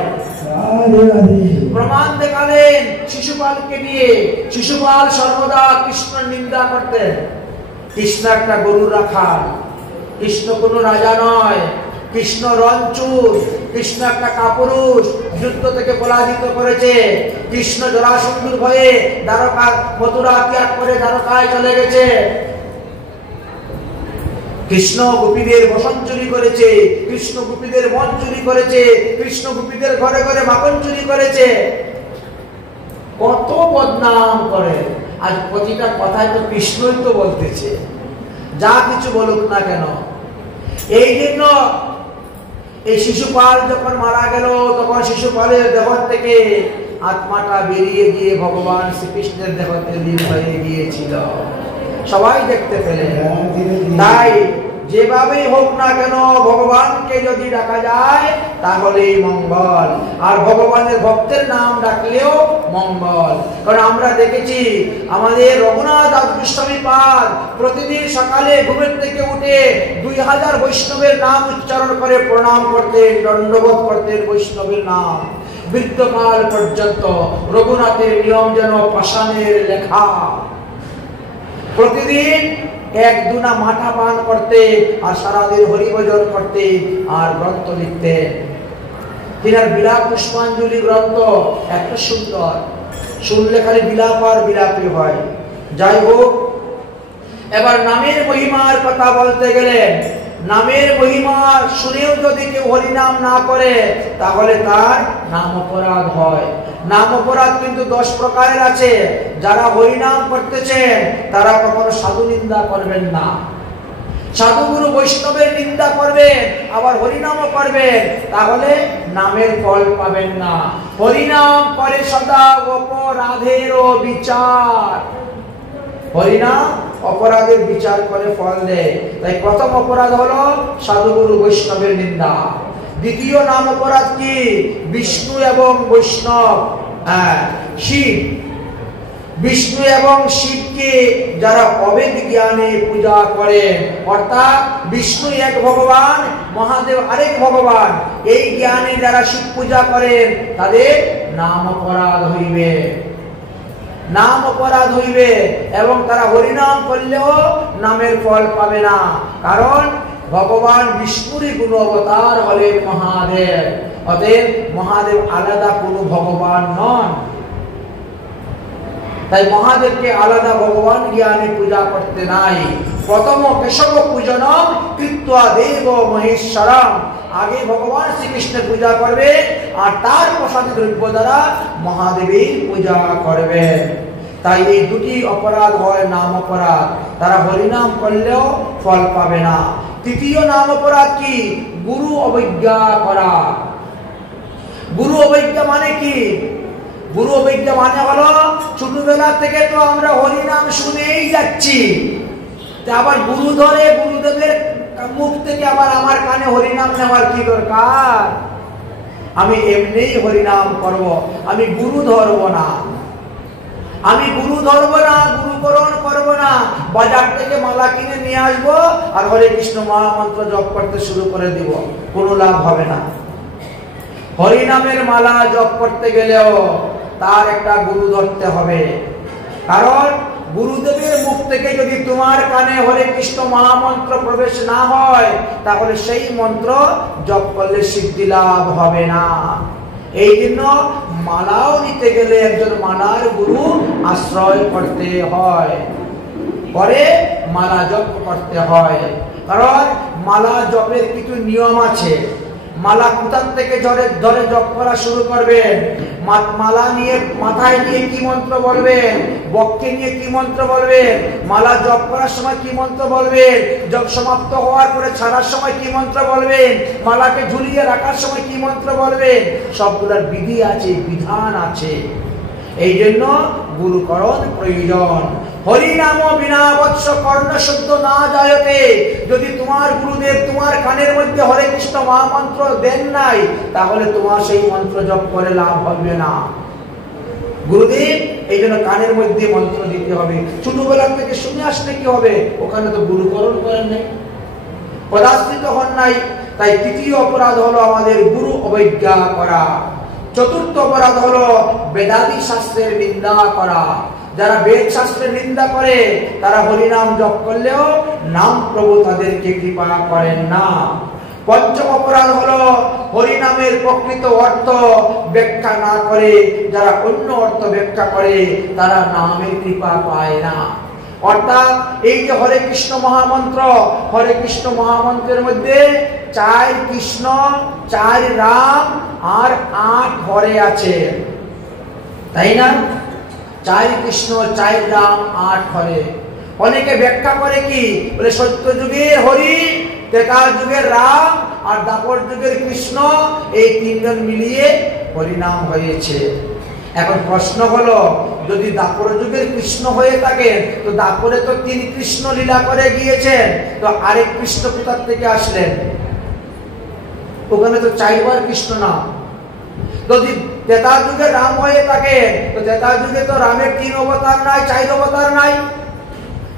প্রমাণ দেখালেন শিশুপালকে দিয়ে। শিশুপাল সর্বদা কৃষ্ণের নিন্দা করতেন। কৃষ্ণ একটা গরু রাখাল, কৃষ্ণ কোনো রাজা নয়, কৃষ্ণ রণচুর, কৃষ্ণ একটা কাপুরুষ, যুদ্ধ থেকে পরাজিত করেছে। কৃষ্ণ জরাসন্ধুর ভয়ে দ্বারকা, মথুরা ত্যাগ করে দ্বারকায় চলে গেছে। কৃষ্ণ গোপীদের বসন চুরি করেছে, কৃষ্ণ গোপীদের মন চুরি করেছে, কৃষ্ণ গোপীদের ঘরে ঘরে মাখন চুরি করেছে। কত বদনাম করে। আজ প্রতিটা কথায় তো কৃষ্ণই তো বলতেছে, যা কিছু বলুক না কেন। এই জন্য এই শিশুপাল যখন মারা গেল, তখন শিশুপালের দেহ থেকে আত্মাটা বেরিয়ে গিয়ে ভগবান শ্রীকৃষ্ণের দেহতে লীন হয়ে গিয়েছিল। সবাই দেখতে পেলেন। তাই যেভাবেই হোক না কেন, ভগবানকে যদি ডাকা যায় তাহলেই মঙ্গল। আর ভগবানের ভক্তের নাম ডাকলেও মঙ্গল। কারণ আমরা দেখেছি আমাদের রঘুনাথ দাস গোস্বামী পাদ প্রতিদিন সকালে ঘুমের থেকে উঠে 2000 বৈষ্ণবের নাম উচ্চারণ করে প্রণাম করতেন, দণ্ডবোধ করতেন বৈষ্ণবের নাম। বৃদ্ধকাল পর্যন্ত রঘুনাথের নিয়ম যেন পাষাণের লেখা। প্রতিদিন 1-2 মাঠা পান করতে আর সারাদিন হরিভজন করতে আর গ্রন্থ লিখতে। তিনার বিলাপ পুষ্পাঞ্জলি গ্রন্থ এত সুন্দর, শুনলে খালি বিলাপ আর বিলাপই হয়। যাই হোক, এবার নামের মহিমার কথা বলতে গেলেন। নামের মহিমা শুনেও যদি কেউ হরিনাম না করে, তাহলে তার নাম অপরাধ হয়। নাম অপরাধ কিন্তু 10 প্রকারের আছে। যারা হরিনাম করতেছেন তারা কখনো সাধু নিন্দা করবেন না। সাধুগুরু বৈষ্ণবের নিন্দা করবেন, আবার হরিনামও করবেন, তাহলে নামের ফল পাবেন না। হরিনাম করে সদা অপরাধেরও বিচার। হরিনাম অপরাধের বিচার করে ফল দেয়। তাই প্রথম অপরাধ হলো সাধুগুরু বৈষ্ণবের নিন্দা। দ্বিতীয় নাম অপরাধ কি? বিষ্ণু এবং বৈষ্ণব, শিব। বিষ্ণু এবং শিবকে যারা অবেদ জ্ঞানে পূজা করেন, অর্থাৎ বিষ্ণু এক ভগবান, মহাদেব আরেক ভগবান, এই জ্ঞানে যারা শিব পূজা করেন তাদের নাম অপরাধ হইবে। নাম অপরাধ হইবে এবং তারা হরিনাম করলেও নামের ফল পাবে না। কারণ ভগবান বিষ্ণুরই কোন অবতার হলেন মহাদেব। অতএব মহাদেব আলাদা কোনো ভগবান নন। তাই মহাদেবকে আলাদা ভগবান জ্ঞানে পূজা করতে নাই। প্রথম কেশব পূজনম কৃত্বা দেব মহেশ্বরম। আগে ভগবান শ্রীকৃষ্ণের পূজা করবে আর তার প্রসাদ দ্রব্য দ্বারা মহাদেবের পূজা করবে। তাই এই দুটি অপরাধ হয় নাম অপরাধ। তারা হরিনাম করলেও ফল পাবে না। তৃতীয় নাম অপরাধ কি? গুরু অবজ্ঞা করা। গুরু অবজ্ঞা মানে কি? গুরু অবজ্ঞা মানে হলো ছোটবেলা থেকে তো আমরা হরিনাম শুনেই যাচ্ছি, আবার গুরু ধরে গুরুদেবের মুখ থেকে আবার আমার কানে হরিনাম নেওয়ার কি দরকার? আমি এমনিই হরিনাম করব, আমি গুরু ধরব না। আমি গুরু ধরব না, গুরুকরণ করব না। বাজার থেকে মালা কিনে নিয়ে আসবো আর হরে কৃষ্ণ মহামন্ত্র জপ করতে শুরু করে দিব, কোনো লাভ হবে না। হরি নামের মালা জপ করতে গেলেও তার একটা গুরু ধরতে হবে, কারণ গুরুদেবের মুখ থেকে যদি তোমার কানে হরে কৃষ্ণ মহামন্ত্র প্রবেশ না হয় তাহলে সেই মন্ত্র জপ করলে সিদ্ধি লাভ হবে না। এই জন্য মালাও নিতে গেলে একজন মালার গুরু আশ্রয় করতে হয়, পরে মালা জপ করতে হয়। কারণ মালা জপের কিছু নিয়ম আছে। মালা কোথার থেকে ধরে জপ করা শুরু করবেন, মালা নিয়ে মাথায় নিয়ে কি মন্ত্র বলবেন, বক্ষে নিয়ে কি মন্ত্র বলবেন, মালা জপ করার সময় কি মন্ত্র বলবেন, জপ সমাপ্ত হওয়ার পরে ছাড়ার সময় কি মন্ত্র বলবেন, মালাকে ঝুলিয়ে রাখার সময় কি মন্ত্র বলবেন, সবগুলোর বিধি আছে, বিধান আছে। এই জন্য গুরুকরণ প্রয়োজন। হরি নাম বিনা বৎস কর্ণ শুদ্ধ না যায়তে। যদি তোমার গুরুদেব তোমার কানের মধ্যে হরে কৃষ্ণ মহামন্ত্র দেন নাই তাহলে তোমার সেই মন্ত্র জপ করে লাভ হবে না। গুরুদেব এই জন্য কানের মধ্যে মন্ত্র দিতে হবে। ছোটবেলা থেকে শুনে আসলে কি হবে, ওখানে তো গুরুকরণ করেন নাই, পদাশ্রিত হন নাই। তাই তৃতীয় অপরাধ হলো আমাদের গুরু অবজ্ঞা করা। চতুর্থ অপরাধ হলো বেদাদি শাস্ত্রের নিন্দা করা। যারা বেদ শাস্ত্রের নিন্দা করে তারা হরিনাম জপ করলেও নাম প্রভু তাদেরকে কৃপা করেন না। পঞ্চম অপরাধ হলো হরিনামের প্রকৃত অর্থ ব্যাখ্যা না করে যারা অন্য অর্থ ব্যাখ্যা করে তারা নামের কৃপা পায় না। অর্থাৎ এই যে হরে কৃষ্ণ মহামন্ত্র, হরে কৃষ্ণ মহামন্ত্রের মধ্যে 4 কৃষ্ণ 4 রাম আর 8 হরে আছে, তাই না? 4 কৃষ্ণ 4 রাম 8 হরে। অনেকে ব্যাখ্যা করে কি বলে, সত্য যুগে হরি, ত্রেতা যুগের রাম আর দ্বাপর যুগের কৃষ্ণ, এই 3 জন মিলিয়ে হরিনাম হয়েছে। এখন প্রশ্ন হলো, যদি দাপর যুগের কৃষ্ণ হয়ে থাকে তো দাপরে তো 3 কৃষ্ণ লীলা করে গিয়েছেন, তো আরেক কৃষ্ণ কোথা থেকে আসলেন? ওখানে তো 4 বার কৃষ্ণ নাম। যদি ত্রেতা যুগে রাম হয়ে থাকে তো ত্রেতা যুগে তো রামের 3 অবতার নাই, 4 অবতার নাই।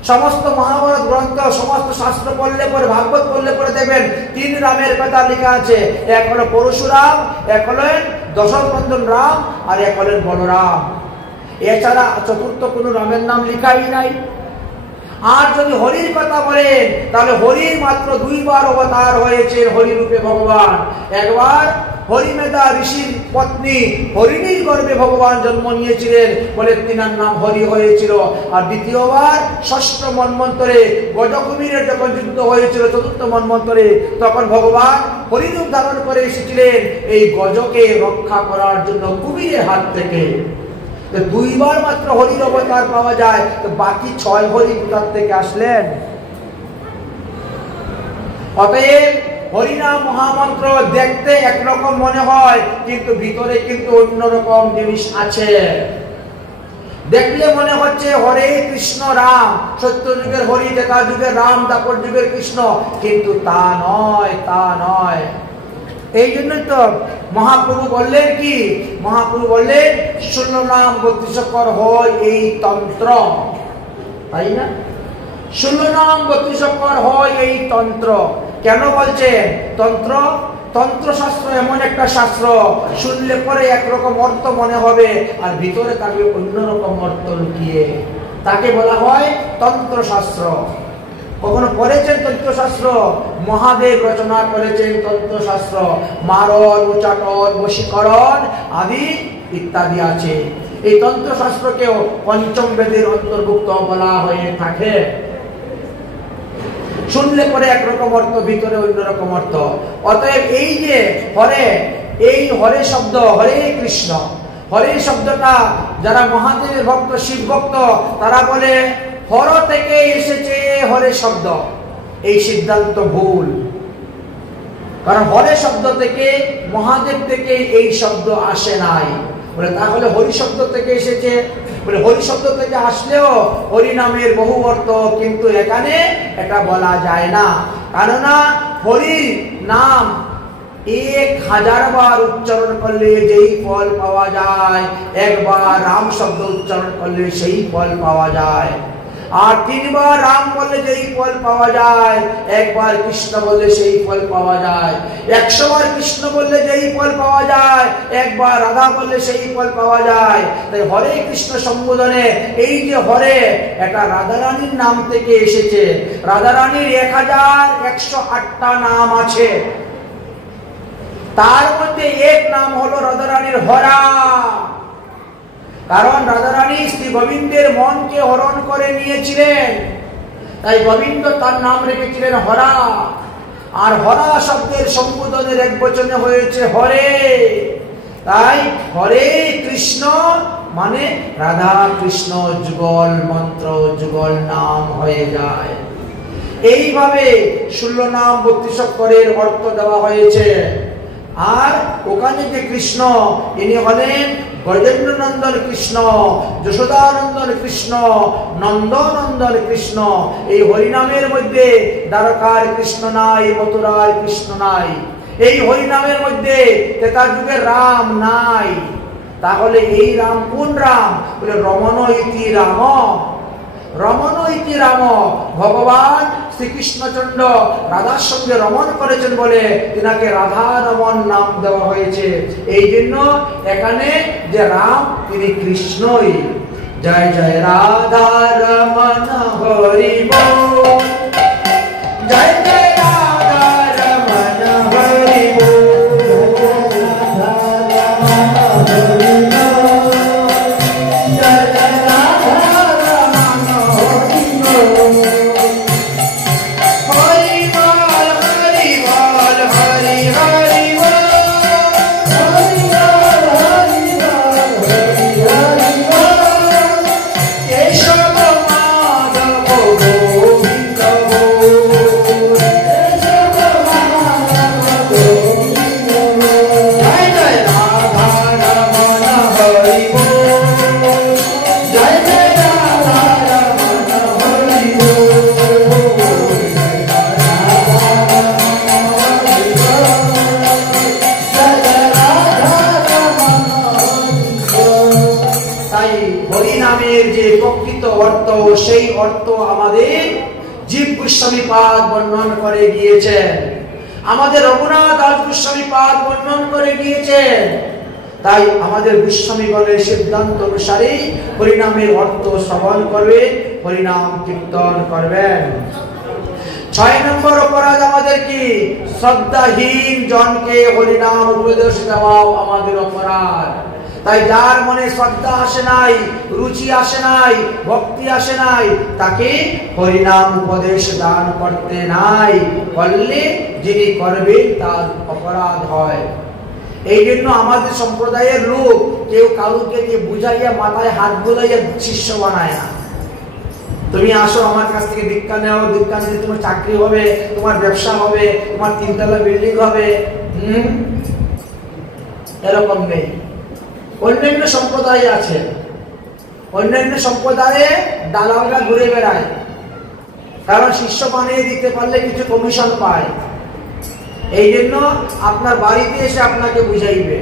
সমস্ত মহাভারত গ্রন্থ, সমস্ত শাস্ত্র পড়লে পরে, ভাগবত পড়লে পরে দেখবেন 3 রামের কথা লেখা আছে। এক হলো পরশুরাম, এক হলেন দশরথনন্দন রাম, আর এক হলেন বলরাম। এছাড়া চতুর্থ কোনো রামের নাম লেখাই নাই। আর যদি হরির কথা বলেন তাহলে হরির মাত্র 2 বার অবতার হয়েছে হরি রূপে ভগবান। একবার হরিমেধা ঋষির পত্নী হরিণীর গর্ভে ভগবান জন্ম নিয়েছিলেন বলে তিনার নাম হরি হয়েছিল। আর দ্বিতীয়বার 6ষ্ঠ মন্বন্তরে গজকুমিরের যখন যুদ্ধ হয়েছিল 4র্থ মন্বন্তরে, তখন ভগবান হরিরূপ ধারণ করে এসেছিলেন এই গজকে রক্ষা করার জন্য কুমিরের হাত থেকে। 2 বার মাত্র হরির অবতার পাওয়া যায়, তো বাকি 6 হরি কোথা থেকে আসলেন? অতএব হরিনাম মহামন্ত্র দেখতে একরকম মনে হয়, কিন্তু ভিতরে কিন্তু অন্যরকম জিনিস আছে। দেখলে মনে হচ্ছে হরে কৃষ্ণ রাম, সত্য যুগের হরি, ত্রেতা যুগের রাম, দ্বাপর যুগের কৃষ্ণ, কিন্তু তা নয়, তা নয়। এই জন্যই তো মহাপ্রভু বললেন কি, মহাপ্রভু বললেন 16 নাম 32 কর হয় এই তন্ত্র, তাই না? 16 নাম 32 কর হয় এই তন্ত্র। কেন বলছেন তন্ত্র? তন্ত্রশাস্ত্র এমন একটা শাস্ত্র, শুনলে পরে একরকম অর্থ মনে হবে আর ভিতরে থাকবে অন্যরকম অর্থ লুকিয়ে, তাকে বলা হয় তন্ত্রশাস্ত্র। কখনো পড়েছেন তন্ত্রশাস্ত্র? মহাদেব রচনা করেছেন তন্ত্রশাস্ত্র। মারণ, উচ্চাটন, বশীকরণ আদি ইত্যাদি আছে। এই তন্ত্রশাস্ত্রকেও পঞ্চম বেদের অন্তর্ভুক্ত বলা হয়ে থাকে। শুনলে পরে একরকম অর্থ, ভিতরে অন্যরকম অর্থ। অতএব এই যে হরে, এই হরে শব্দ, হরে কৃষ্ণ, হরে শব্দটা যারা মহাদেবের ভক্ত, শিব ভক্ত, তারা বলে হর থেকে এসেছে হরে শব্দ। এই সিদ্ধান্ত ভুল। কারণ হরে শব্দ থেকে, মহাদেব থেকে এই শব্দ আসে নাই। বলে তাহলে হরি শব্দ থেকে এসেছে। বলে হরি শব্দ থেকে আসলেও হরি নামের বহু অর্থ, কিন্তু এখানে এটা বলা যায় না। কেননা হরি নাম 1000 বার উচ্চারণ করলে যেই ফল পাওয়া যায়, একবার রাম শব্দ উচ্চারণ করলে সেই ফল পাওয়া যায়। আর তিনবার রাম বললে যেই ফল পাওয়া যায়, একবার কৃষ্ণ বললে সেই ফল পাওয়া যায়। 100 বার কৃষ্ণ বললে যেই ফল পাওয়া যায়, একবার রাধা বললে সেই ফল পাওয়া যায়। তাই হরে কৃষ্ণ সম্বোধনে এই যে হরে, এটা রাধারানীর নাম থেকে এসেছে। রাধারানীর 1108টা নাম আছে, তার মধ্যে এক নাম হলো রাধারানীর হরা। কারণ রাধারানী শ্রী গোবিন্দের মনকে হরণ করে নিয়েছিলেন, তাই গোবিন্দ তার নাম রেখেছিলেন হরা। আর হরা শব্দের সম্বোধনের এক বচনে হয়েছে হরে। তাই হরে কৃষ্ণ মানে রাধা কৃষ্ণ যুগল মন্ত্র, যুগল নাম হয়ে যায়। এইভাবে 16 নাম 32 অক্ষরের অর্থ দেওয়া হয়েছে। আর ওখানে যে কৃষ্ণ, ইনি হলেন গজেন্দ্র নন্দন কৃষ্ণ, যশোদানন্দন কৃষ্ণ, নন্দনন্দন কৃষ্ণ। এই হরিনামের মধ্যে দ্বারকার কৃষ্ণ নাই, মথুরার কৃষ্ণ নাই। এই হরিনামের মধ্যে ত্রেতা যুগের রাম নাই। তাহলে এই রাম কোন রাম? বলে রমণ ইতি রাম। রমণ ইতি রাম, ভগবান শ্রীকৃষ্ণচন্দ্র রাধার সঙ্গে রমণ করেছেন বলে তিনাকে রাধা রমণ নাম দেওয়া হয়েছে। এই জন্য এখানে যে রাম, তিনি কৃষ্ণই। জয় জয় রাধা রমণ হরি বল, জয় জয় রাধা রমণ হরি বল, সেই অর্থ আমাদের জীব গোস্বামী পাদ বর্ণন করে গিয়েছেন, আমাদের রঘুনাথ দাস গোস্বামী পাদ বর্ণন করে গিয়েছেন। তাই আমাদের গোস্বামীগণের সিদ্ধান্ত অনুসারে হরিনামের অর্থ শ্রবণ করবেন, হরিনাম কীর্তন করবেন। 6 নম্বর অপরাধ আমাদের কি? শ্রদ্ধাহীন জনকে হরিনাম উপদেশ দেওয়াও আমাদের অপরাধ। তাই যার মনে শ্রদ্ধা আসে নাই, রুচি আসে নাই, ভক্তি আসে নাই, তাকে হরিনাম উপদেশ দান করতে নাই। করলে যিনি করবেন তার অপরাধ হয়। এই জন্য আমাদের সম্প্রদায়ের লোক কেউ কাউকে দিয়ে বুঝাইয়া মাথায় হাত বোলাইয়া শিষ্য বানায় না। তুমি আসো আমার কাছ থেকে দীক্ষা নেও, দীক্ষা নিলে তোমার চাকরি হবে, তোমার ব্যবসা হবে, তোমার 3 তলা বিল্ডিং হবে। এরকম নেই। অন্যান্য সম্প্রদায় আছে, অন্যান্য সম্প্রদায়ে দালালরা ঘুরে বেড়ায়, কারণ শিষ্য বানিয়ে দিতে পারলে কিছু কমিশন পায়। এই জন্য আপনার বাড়িতে এসে আপনাকে বুঝাইবে,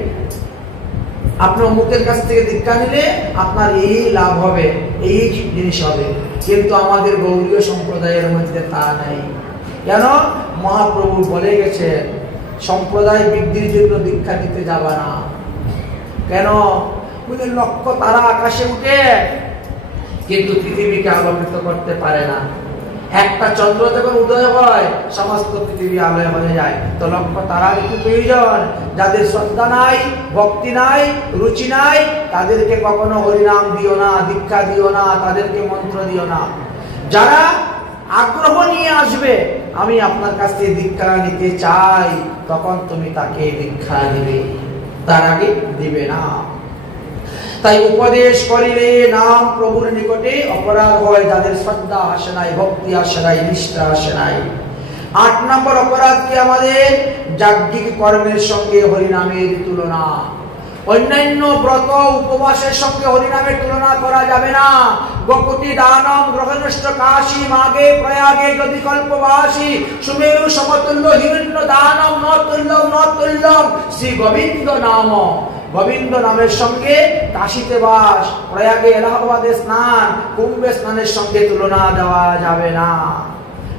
আপনার অমুকের কাছ থেকে দীক্ষা নিলে আপনার এই লাভ হবে, এই জিনিস হবে। কিন্তু আমাদের গৌড়ীয় সম্প্রদায়ের মধ্যে তা নাই। কেন? মহাপ্রভু বলে গেছেন সম্প্রদায় বৃদ্ধির জন্য দীক্ষা দিতে যাবা না। কেন? বলে লক্ষ তারা আকাশে উঠে কিন্তু পৃথিবীকে আলোকিত করতে পারে না। একটা চন্দ্র যখন উদয় হয় সমস্ত পৃথিবী আলোয় হয়ে যায়। তো লক্ষ তারার একটু প্রয়োজন। যাদের শ্রদ্ধা নাই, ভক্তি নাই, রুচি নাই, তাদেরকে কখনো হরিনাম দিও না, দীক্ষা দিও না, তাদেরকে মন্ত্র দিও না। যারা আগ্রহ নিয়ে আসবে আমি আপনার কাছ থেকে দীক্ষা নিতে চাই, তখন তুমি তাকে দীক্ষা দিবে, তার আগে দিবে না। তাই উপদেশ করিলে নাম প্রভুর নিকটে অপরাধ হয় যাদের শ্রদ্ধা আসে নাই, ভক্তি আসে নাই, নিষ্ঠা আসে নাই। 8 নম্বর অপরাধ কি আমাদের? যাজ্ঞিক কর্মের সঙ্গে হরিনামের তুলনা। অন্যান্য ব্রত উপবাসের সঙ্গে হরিনামের তুলনা করা যাবে না। গোপতি দানম গ্রহণষ্ঠ কাশী মাগে প্রয়াগে যদি কল্পবাসী সুমেরু সমতুল্য হিরণ্য দানম ন তুল্যম শ্রী গোবিন্দ নাম। গোবিন্দ নামের সঙ্গে কাশীতে বাস, প্রয়াগে এলাহাবাদে স্নান, কুম্ভে স্নানের সঙ্গে তুলনা দেওয়া যাবে না।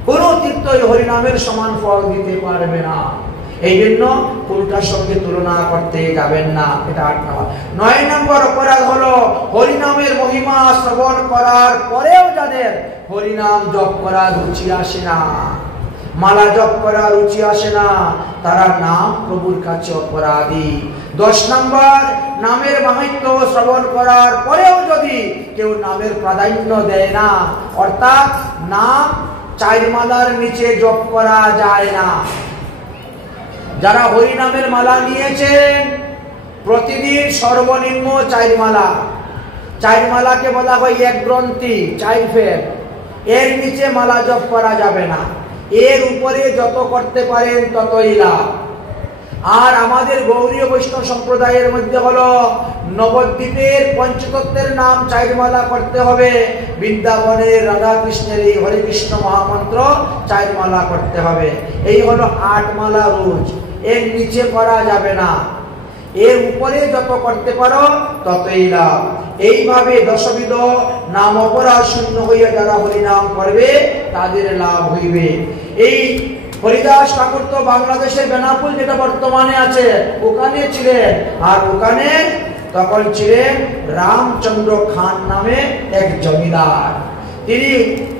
কোন তীর্থই হরিনামের সমান ফল দিতে পারবে না। এই জন্য কোনটার সঙ্গে তুলনা করতে যাবেন না। এটা 8 নম্বর। 9 নম্বর অপরাধ হলো হরিনামের মহিমা শ্রবণ করার পরেও যাদের হরিনাম জপ করার রুচি আসে না, মালা জপ করার রুচি আসে না, তারা নাম প্রভুর কাছে অপরাধী। 10 নম্বর, নামের মাহাত্ম্য শ্রবণ করার পরেও যদি কেউ নামের প্রাধান্য দেয় না, অর্থাৎ নাম 4 মালার নিচে জপ করা যায় না। যারা হরি নামের মালা নিয়েছেন প্রতিদিন সর্বনিম্ন 4 মালা, 4 মালাকে বলা হয় 1 গ্রন্থি, 4 ফের। এর নিচে মালা জপ করা যাবে না। এর উপরে যত করতে পারেন ততই লাভ। আর আমাদের গৌরীয় বৈষ্ণব সম্প্রদায়ের মধ্যে হলো নবদ্বীপের পঞ্চতত্ত্বের নাম 4 মালা করতে হবে, বৃন্দাবনের রাধা কৃষ্ণের এই হরে কৃষ্ণ মহামন্ত্র 4 মালা করতে হবে। এই হলো 8 মালা রোজ। এর নিচে করা যাবে না। এর উপরে যত করতে পারো ততই লাভ। এইভাবে 10বিধ নাম অপরাধ শূন্য হইয়া যারা হরিনাম করবে তাদের লাভ হইবে। এই হরিদাস ঠাকুর তো বাংলাদেশের বেনাপুল যেটা বর্তমানে আছে ওখানে ছিলেন, আর ওখানে তখন ছিলেন রামচন্দ্র খান নামে এক জমিদার। তিনি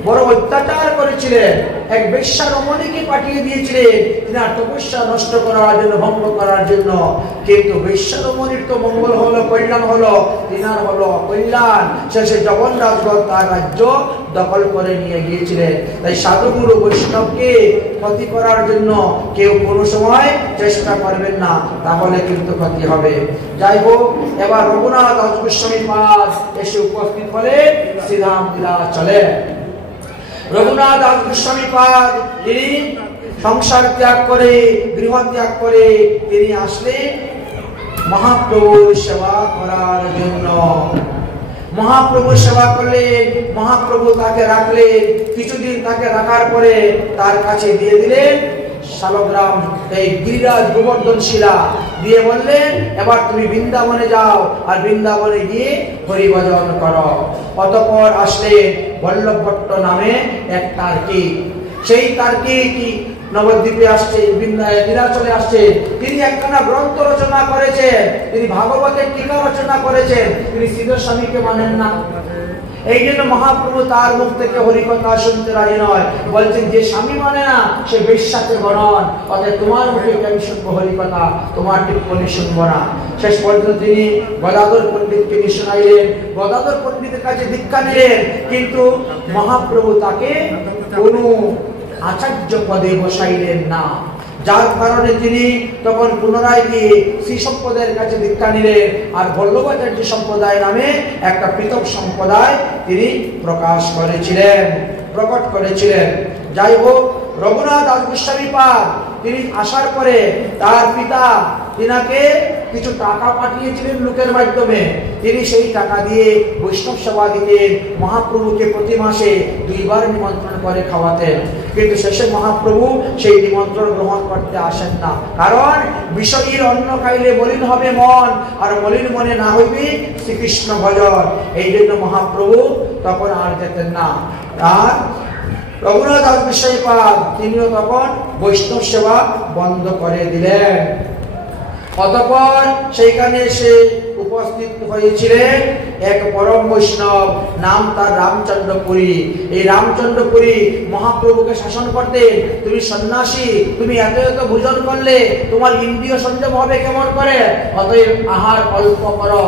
বড় অত্যাচার করেছিলেন, এক বেশ্যা রমণীকে পাঠিয়ে দিয়েছিলেন তিনার তপস্যা নষ্ট করার জন্য, ভঙ্গ করার জন্য। কিন্তু বেশ্যা রমণীর তো মঙ্গল হলো, কল্যাণ হলো, তিনার হলো কল্যাণ। শেষে জগন রাজগণ তার রাজ্য দখল করে নিয়ে গিয়েছিলেন। তাই সাধুগুরু বৈষ্ণবকে ক্ষতি করার জন্য কেউ কোনো সময় চেষ্টা করবেন না, তাহলে কিন্তু ক্ষতি হবে। যাই হোক, এবার রঘুনাথ দাস গোস্বামী পাদ এসে উপস্থিত হলে শ্রীরাম লীলা চলে। রঘুনাথ দাস গোস্বামী পাদ তিনি সংসার ত্যাগ করে, গৃহ ত্যাগ করে তিনি আসলেন মহাপ্রভুর সেবা করার জন্য। মহাপ্রভু সেবা করলেন, মহাপ্রভু তাকে রাখলেন। কিছুদিন তাকে রাখার পরে তার কাছে দিয়ে দিলেন শালগ্রাম, এই গিরিরাজ গোবর্ধন শিলা দিয়ে বললেন, এবার তুমি বৃন্দাবনে যাও আর বৃন্দাবনে গিয়ে হরিভজন করো। অতঃপর আসলেন বল্লভ ভট্ট নামে এক তার্কিক। সেই তার্কিক নবদ্বীপে আসছে, নীলাচলে আসছে। তিনি একখানা গ্রন্থ রচনা করেছেন, তিনি ভাগবতের টিকা রচনা করেছেন। তিনি শ্রীধর স্বামীকে মানেন না। এই জন্য মহাপ্রভু তার মুখ থেকে হরিকথা শুনতে রাজি নয়। বলছেন যে স্বামী মানে না সে বেশ্যাকে গণন, অতএব তোমার মুখে আমি শুনবো হরিকথা, তোমার টিপ্পণী শুনবো না। শেষ পর্যন্ত তিনি গদাধর পণ্ডিতকে নিয়ে শোনাইলেন, গদাধর পণ্ডিতের কাছে দীক্ষা নিলেন। কিন্তু মহাপ্রভু তাকে কোনো আচার্য পদে বসাইলেন না, যার কারণে তিনি তখন পুনরায় গিয়ে শ্রী সম্প্রদায়ের কাছে দীক্ষা নিলেন। আর বল্লভাচার্য সম্প্রদায় নামে একটা পৃথক সম্প্রদায় তিনি প্রকট করেছিলেন। যাই হোক, রঘুনাথ দাস গোস্বামী পাদ তিনি আসার পরে তার পিতা তিনাকে কিছু টাকা পাঠিয়েছিলেন লোকের মাধ্যমে। তিনি সেই টাকা দিয়ে বৈষ্ণব সেবা দিতেন। মহাপ্রভুকে প্রতি মাসে 2 বার নিমন্ত্রণ করে খাওয়াতেন। কিন্তু শেষে মহাপ্রভু সেই নিমন্ত্রণ গ্রহণ করতে আসেন না, কারণ বিষয়ীর অন্ন খাইলে মলিন হবে মন, আর মলিন মনে না হইবে শ্রীকৃষ্ণ ভজন। এই জন্য মহাপ্রভু তখন আর যেতেন না। আর রঘুনাথ দাস গোস্বামী পাদ তিনিও তখন বৈষ্ণব সেবা বন্ধ করে দিলেন। অতঃপর সেইখানে সে উপস্থিত হয়েছিলেন এক পরম বৈষ্ণব, নাম তার রামচন্দ্রপুরী। এই রামচন্দ্রপুরী মহাপ্রভুকে শাসন করতেন। তুমি সন্ন্যাসী, তুমি এত এত ভোজন করলে তোমার ইন্দ্রিয় সংযম হবে কেমন করে? অতএব আহার অল্প করো।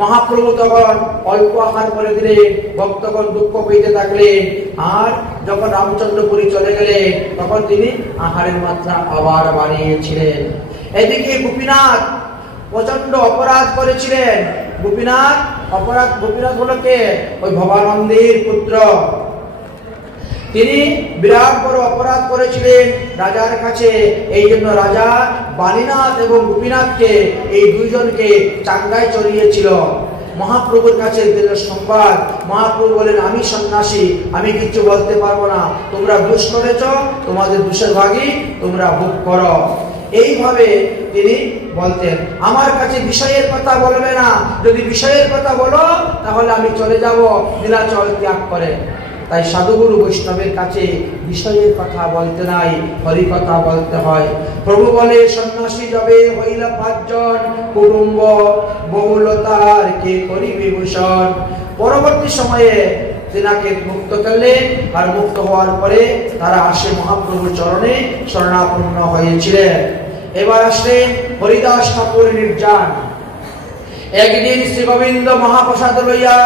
মহাপ্রভু তখন অল্প আহার করে দিলেন। ভক্তগণ দুঃখ পেতে থাকলেন। আর যখন রামচন্দ্রপুরী চলে গেলেন তখন তিনি আহারের মাত্রা আবার বাড়িয়েছিলেন। এদিকে গোপীনাথ প্রচন্ড অপরাধ করেছিলেন। গোপীনাথ হলো কে? ওই ভবানন্দের পুত্র। তিনি বিরাট বড় অপরাধ করেছিলেন রাজার কাছে। এই জন্য রাজা বাণীনাথ এবং গোপীনাথকে, এই 2 জনকে চাঙ্গায় চড়িয়েছিল। মহাপ্রভুর কাছে দিল সংবাদ। মহাপ্রভু বলেন, আমি সন্ন্যাসী, আমি কিছু বলতে পারবো না। তোমরা দোষ করেছ, তোমাদের দোষের ভাগই তোমরা ভোগ করো। এইভাবে তিনি বলতেন। আমার কাছে বিষয়ের কথা বলবে না, যদি বিষয়ের কথা বলো তাহলে আমি চলে যাব নীলাচল ত্যাগ করে। তাই সাধুগুরু বৈষ্ণবের কাছে বিষয়ের কথা বলতে নাই, হরি কথা বলতে হয়। প্রভু বলে সন্ন্যাসী যাবে হইল 5 জন, কুটুম্ব বহুলতার কে করিবে ভূষণ। পরবর্তী সময়ে তেনাকে মুক্ত করলেন, আর মুক্ত হওয়ার পরে তারা আসে মহাপ্রভুর চরণে শরণাপন্ন হয়েছিলেন। এবার আসলেন হরিদাস ঠাকুর নির্যান। একদিন শ্রী গোবিন্দ মহাপ্রসাদ লইয়া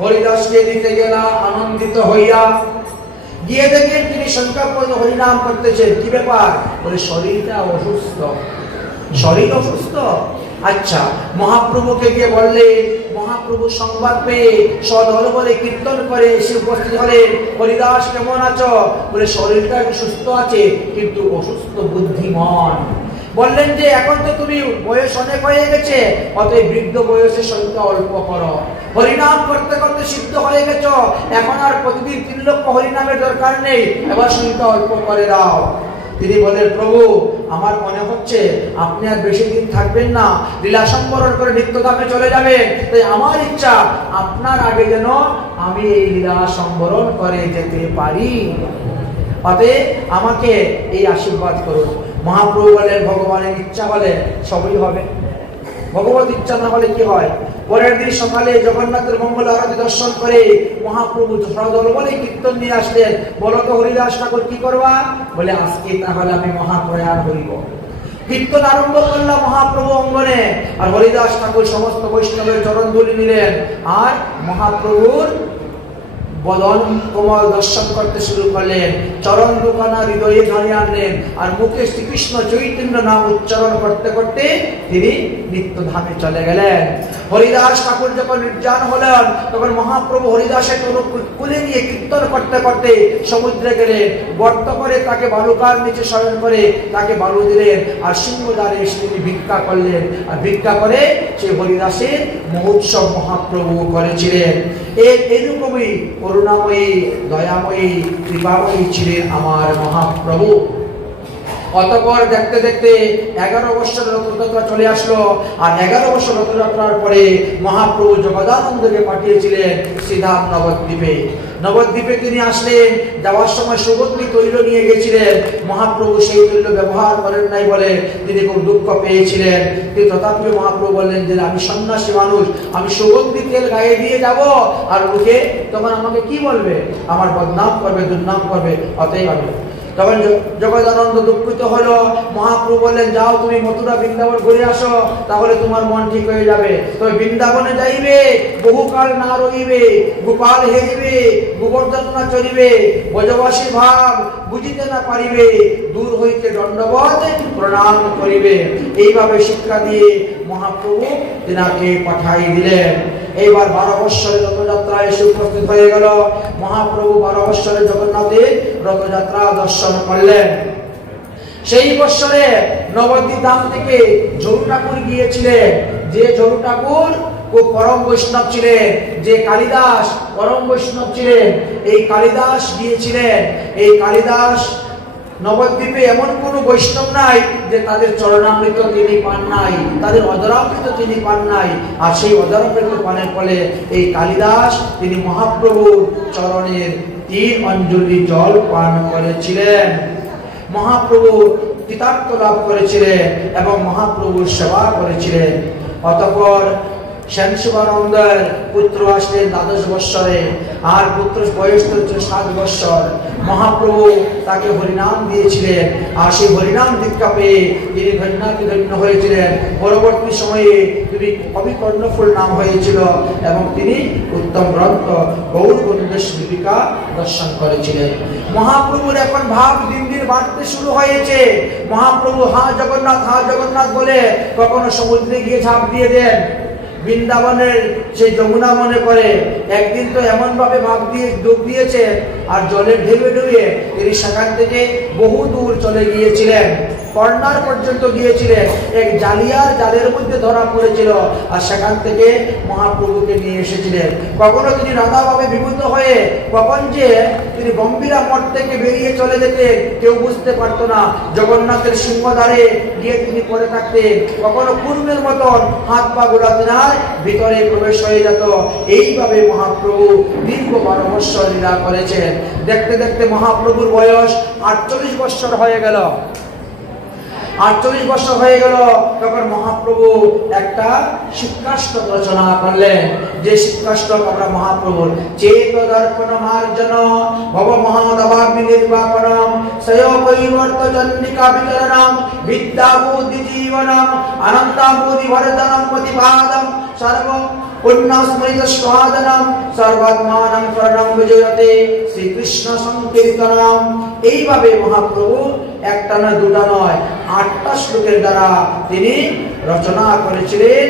হরিদাসকে দিতে গেলা আনন্দিত হইয়া। গিয়ে দেখেন তিনি সংকল্পে হরিনাম করতেছেন। কি ব্যাপার? বলে শরীরটা অসুস্থ। শরীর অসুস্থ? আচ্ছা, মহাপ্রভুকে গিয়ে বললে, মহাপ্রভু সংবাদ পেয়ে সদলবলে কীর্তন করে এসে উপস্থিত হলেন। হরিদাস কেমন আছো? বলে শরীরটা সুস্থ আছে, কিন্তু অসুস্থ বুদ্ধিমান। বললেন যে এখন তো তুমি বয়স অনেক হয়ে গেছে, অতএব বৃদ্ধ বয়সে সংখ্যা অল্প করো। হরিনাম করতে করতে সিদ্ধ হয়ে গেছ, এখন আর প্রতিদিন 3 লক্ষ হরিনামের দরকার নেই, এবার সংখ্যা অল্প করে দাও। তিনি বলেন, প্রভু আমার মনে হচ্ছে আপনি আর বেশি দিন থাকবেন না, লীলা সম্বরণ করে নিত্যধামে চলে যাবেন। তাই আমার ইচ্ছা আপনার আগে যেন আমি এই লীলা সম্বরণ করে যেতে পারি, অতএব আমাকে এই আশীর্বাদ করুন। মহাপ্রভু বলেন, ভগবানের ইচ্ছা হলে সবই হবে, ভগবত ইচ্ছা না হলে কি হয়? পরের দিন সকালে জগন্নাথের মঙ্গল আরতি দর্শন করে মহাপ্রভু সদল বলে কীর্তন নিয়ে আসলেন। বলো তো হরিদাস ঠাকুর কি করবা? বলে আজকে তাহলে আমি মহাপ্রয়াণ হইব। কীর্তন আরম্ভ করলাম মহাপ্রভু অঙ্গনে, আর হরিদাস ঠাকুর সমস্ত বৈষ্ণবের চরণ ধুলি নিলেন, আর মহাপ্রভুর বদন কোমল দর্শন করতে শুরু করলেন। চরণ দুখানা হৃদয়ে ধরে আনলেন, আর মুখে শ্রীকৃষ্ণ চৈতন্য নাম উচ্চারণ করতে করতে তিনি নিত্যধামে চলে গেলেন। হরিদাস ঠাকুর যখন নির্যান হলেন, তখন মহাপ্রভু হরিদাসের কুলে নিয়ে কীর্তন করতে করতে সমুদ্রে গেলেন। গর্ত করে তাকে বালুকার নিচে শয়ন করে তাকে বালু দিলেন, আর সিংহদ্বারে এসে তিনি ভিক্ষা করলেন। আর ভিক্ষা করে সেই হরিদাসের মহোৎসব মহাপ্রভু করেছিলেন। এরকমই করুণাময়ী, দয়াময়ী, কৃপাময়ী ছিলেন আমার মহাপ্রভু। অতঃপর দেখতে দেখতে 11 বছর রথযাত্রা চলে আসলো, আর 11 বছর রথযাত্রার পরে মহাপ্রভু জগদানন্দকে পাঠিয়েছিলেন শ্রীধাম নবদ্বীপে। নবদ্বীপে তিনি আসলেন, যাওয়ার সময় সুগন্ধি তৈল নিয়ে গেছিলেন। মহাপ্রভু সেই তৈল ব্যবহার করেন নাই বলে তিনি খুব দুঃখ পেয়েছিলেন। কিন্তু তথাপি মহাপ্রভু বললেন যে আমি সন্ন্যাসী মানুষ, আমি সুগন্ধি তেল গায়ে দিয়ে যাব, আর লোকে তখন আমাকে কি বলবে? আমার বদনাম করবে, দুর্নাম করবে, অতএব আমি। তখন জগদানন্দ দুঃখিত হলো। মহাপ্রভু বললেন, যাও তুমি মথুরা বৃন্দাবন ঘুরে আসো, তাহলে তোমার মন ঠিক হয়ে যাবে। তবে বৃন্দাবনে যাইবে, বহুকাল না রহিবে, গোপাল হেরিবে, গোবর্ধন না চলিবে, ব্রজবাসী ভাব বুঝিতে না পারিবে, দূর হইতে দণ্ডবত প্রণাম করিবে। এইভাবে শিক্ষা দিয়ে মহাপ্রভু তিনাকে পাঠাই দিলেন। এইবার 12 বৎসরের রথযাত্রা এসে উপস্থিত হয়ে গেল। মহাপ্রভু 12 বৎসরের জগন্নাথের রথযাত্রা দর্শন করলেন। সেই বৎসরে নবদ্বীপ ধাম থেকে ঝরু ঠাকুর গিয়েছিলেন। যে ঝরু ঠাকুর খুব পরম বৈষ্ণব ছিলেন, যে কালিদাস পরম বৈষ্ণব ছিলেন, এই কালিদাস গিয়েছিলেন। এই কালিদাস নবদ্বীপে এমন কোন বৈষ্ণব নাই যে তাদের চরণামৃত তিনি পান নাই, তাদের অধরামৃত তিনি পান নাই। আর সেই অধরামৃত পানের ফলে এই কালিদাস তিনি মহাপ্রভুর চরণের 3 অঞ্জলি জল পান করেছিলেন। মহাপ্রভু কৃতার্থ লাভ করেছিলেন এবং মহাপ্রভুর সেবা করেছিলেন। অতঃপর শ্যামশিবানন্দের পুত্র আসলেন 12 বৎসরে, আর পুত্র বয়স হচ্ছে 7 বৎসর। মহাপ্রভু তাকে হরিনাম দিয়েছিলেন, আর সেই হরিনাম দীক্ষা পেয়ে তিনি ধন্য হয়েছিলেন। পরবর্তী সময়ে তিনি কবি কর্ণফুল নাম হয়েছিল, এবং তিনি উত্তম গ্রন্থ গৌরগোবিন্দের দীপিকা দর্শন করেছিলেন। মহাপ্রভুর এখন ভাব দিন দিন বাড়তে শুরু হয়েছে। মহাপ্রভু হা জগন্নাথ বলে কখনো সমুদ্রে গিয়ে ঝাঁপ দিয়ে দেন। বৃন্দাবনের সেই যমুনা মনে করে। একদিন তো এমন ভাবে ভাব দিয়ে ডুব দিয়েছে, আর জলে ঢেউয়ে ঢেউয়ে তিনি সেখান থেকে বহু দূর চলে গিয়েছিলেন, কর্নার পর্যন্ত গিয়েছিলেন। এক জালিয়ার জালের মধ্যে ধরা পড়েছিল, আর সেখান থেকে মহাপ্রভুকে নিয়ে এসেছিলেন। কখনো তিনি রাধাভাবে বিভূত হয়ে কখন যে তিনি গম্ভীরা মঠ থেকে বেরিয়ে চলে যেতেন কেউ বুঝতে পারতো না। জগন্নাথের সিংহদ্বারে গিয়ে তিনি পড়ে থাকতেন, কখনো পূর্বের মতন হাত পা গোলাতে না ভিতরে প্রবেশ হয়ে যেত। এইভাবে মহাপ্রভু দীর্ঘ 12 বৎসর লীলা করেছেন। দেখতে দেখতে মহাপ্রভুর বয়স 48 বৎসর হয়ে গেল। 48 বছর হয়ে গেল, তখন মহাপ্রভু একটা শিক্ষাষ্টক রচনা করলেন। যে শিক্ষাষ্টক আমরা মহাপ্রভুর চেত দর্পণ মার্জন ভব মহাদভাগ্নি নির্বাপনম সয় কৈবর্ত চন্ডিকা বিচরণম বিদ্যা বুদ্ধি জীবনম আনন্দাবুদ্ধি বর্ধনম প্রতিপাদম সর্ব পুণ্যস্মৃত স্বাদনম সর্বাত্মানম শরণম বিজয়তে শ্রীকৃষ্ণ সংকীর্তনম। এইভাবে মহাপ্রভু একটা না দুটা নয় 8টা শ্লোকের দ্বারা তিনি রচনা করেছিলেন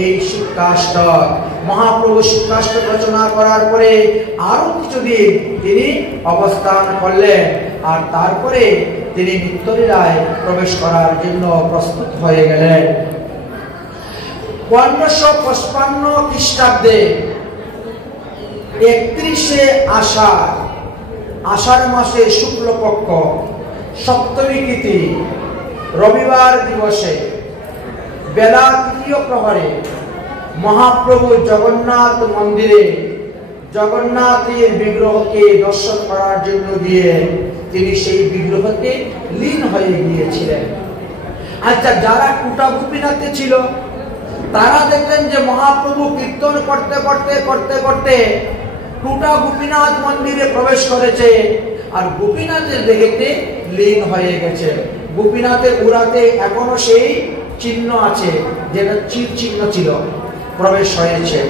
এই শিক্ষাষ্টক। মহাপ্রভু শিক্ষাষ্টক রচনা করার পরে আরো কিছুদিন তিনি অবস্থান করলেন, আর তারপরে তিনি নিত্যলীলায় প্রবেশ করার জন্য প্রস্তুত হয়ে গেলেন। 1555 খ্রিস্টাব্দে 31শে আষাঢ় মাসে শুক্লপক্ষ সপ্তমী তিথি রবিবার দিবসে বেলা 3য় প্রহরে মহাপ্রভু জগন্নাথ মন্দিরে জগন্নাথের বিগ্রহকে দর্শন করার জন্য গিয়ে তিনি সেই বিগ্রহতে লীন হয়ে গিয়েছিলেন। আচ্ছা, যারা কুটা গোপীনাথে ছিল তারা দেখলেন যে মহাপ্রভু কীর্তন করতে করতে করতে করতে কুটা গোপীনাথ মন্দিরে প্রবেশ করেছে, আর গোপীনাথের দেহেতে লীন হয়ে গেছে। গোপীনাথের উড়াতে এখনো সেই চিহ্ন আছে, যেটা চির চিহ্ন ছিল, প্রবেশ হয়েছে।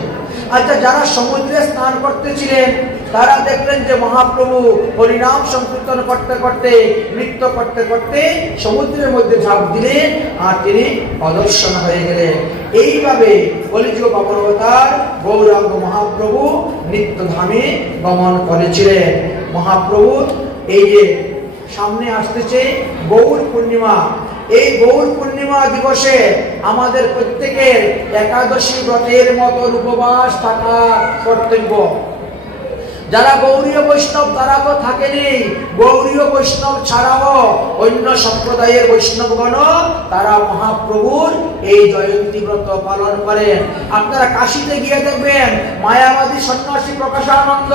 আচ্ছা, যারা সমুদ্রে স্নান করতেছিলেন তারা দেখলেন যে মহাপ্রভু হরিনাম সংকীর্তন করতে করতে নৃত্য করতে করতে সমুদ্রের মধ্যে ঝাঁপ দিলেন, আর তিনি অদর্শন হয়ে গেলেন। এইভাবে কলিযুগ অবতার গৌরাঙ্গ মহাপ্রভু নিত্যধামে গমন করেছিলেন। মহাপ্রভু এই যে সামনে আসতেছে গৌর পূর্ণিমা, এই গৌর পূর্ণিমা দিবসে আমাদের প্রত্যেকের একাদশী ব্রতের মতো উপবাস থাকা কর্তব্য। যারা গৌরীয় বৈষ্ণব তারা তো থাকেনি, গৌরীয় বৈষ্ণব ছাড়াও অন্য সম্প্রদায়ের বৈষ্ণবগণ তারা মহাপ্রভুর এই জয়ন্তী ব্রত পালন করেন। আপনারা কাশীতে গিয়ে দেখবেন মায়াবাদী সন্ন্যাসী প্রকাশানন্দ,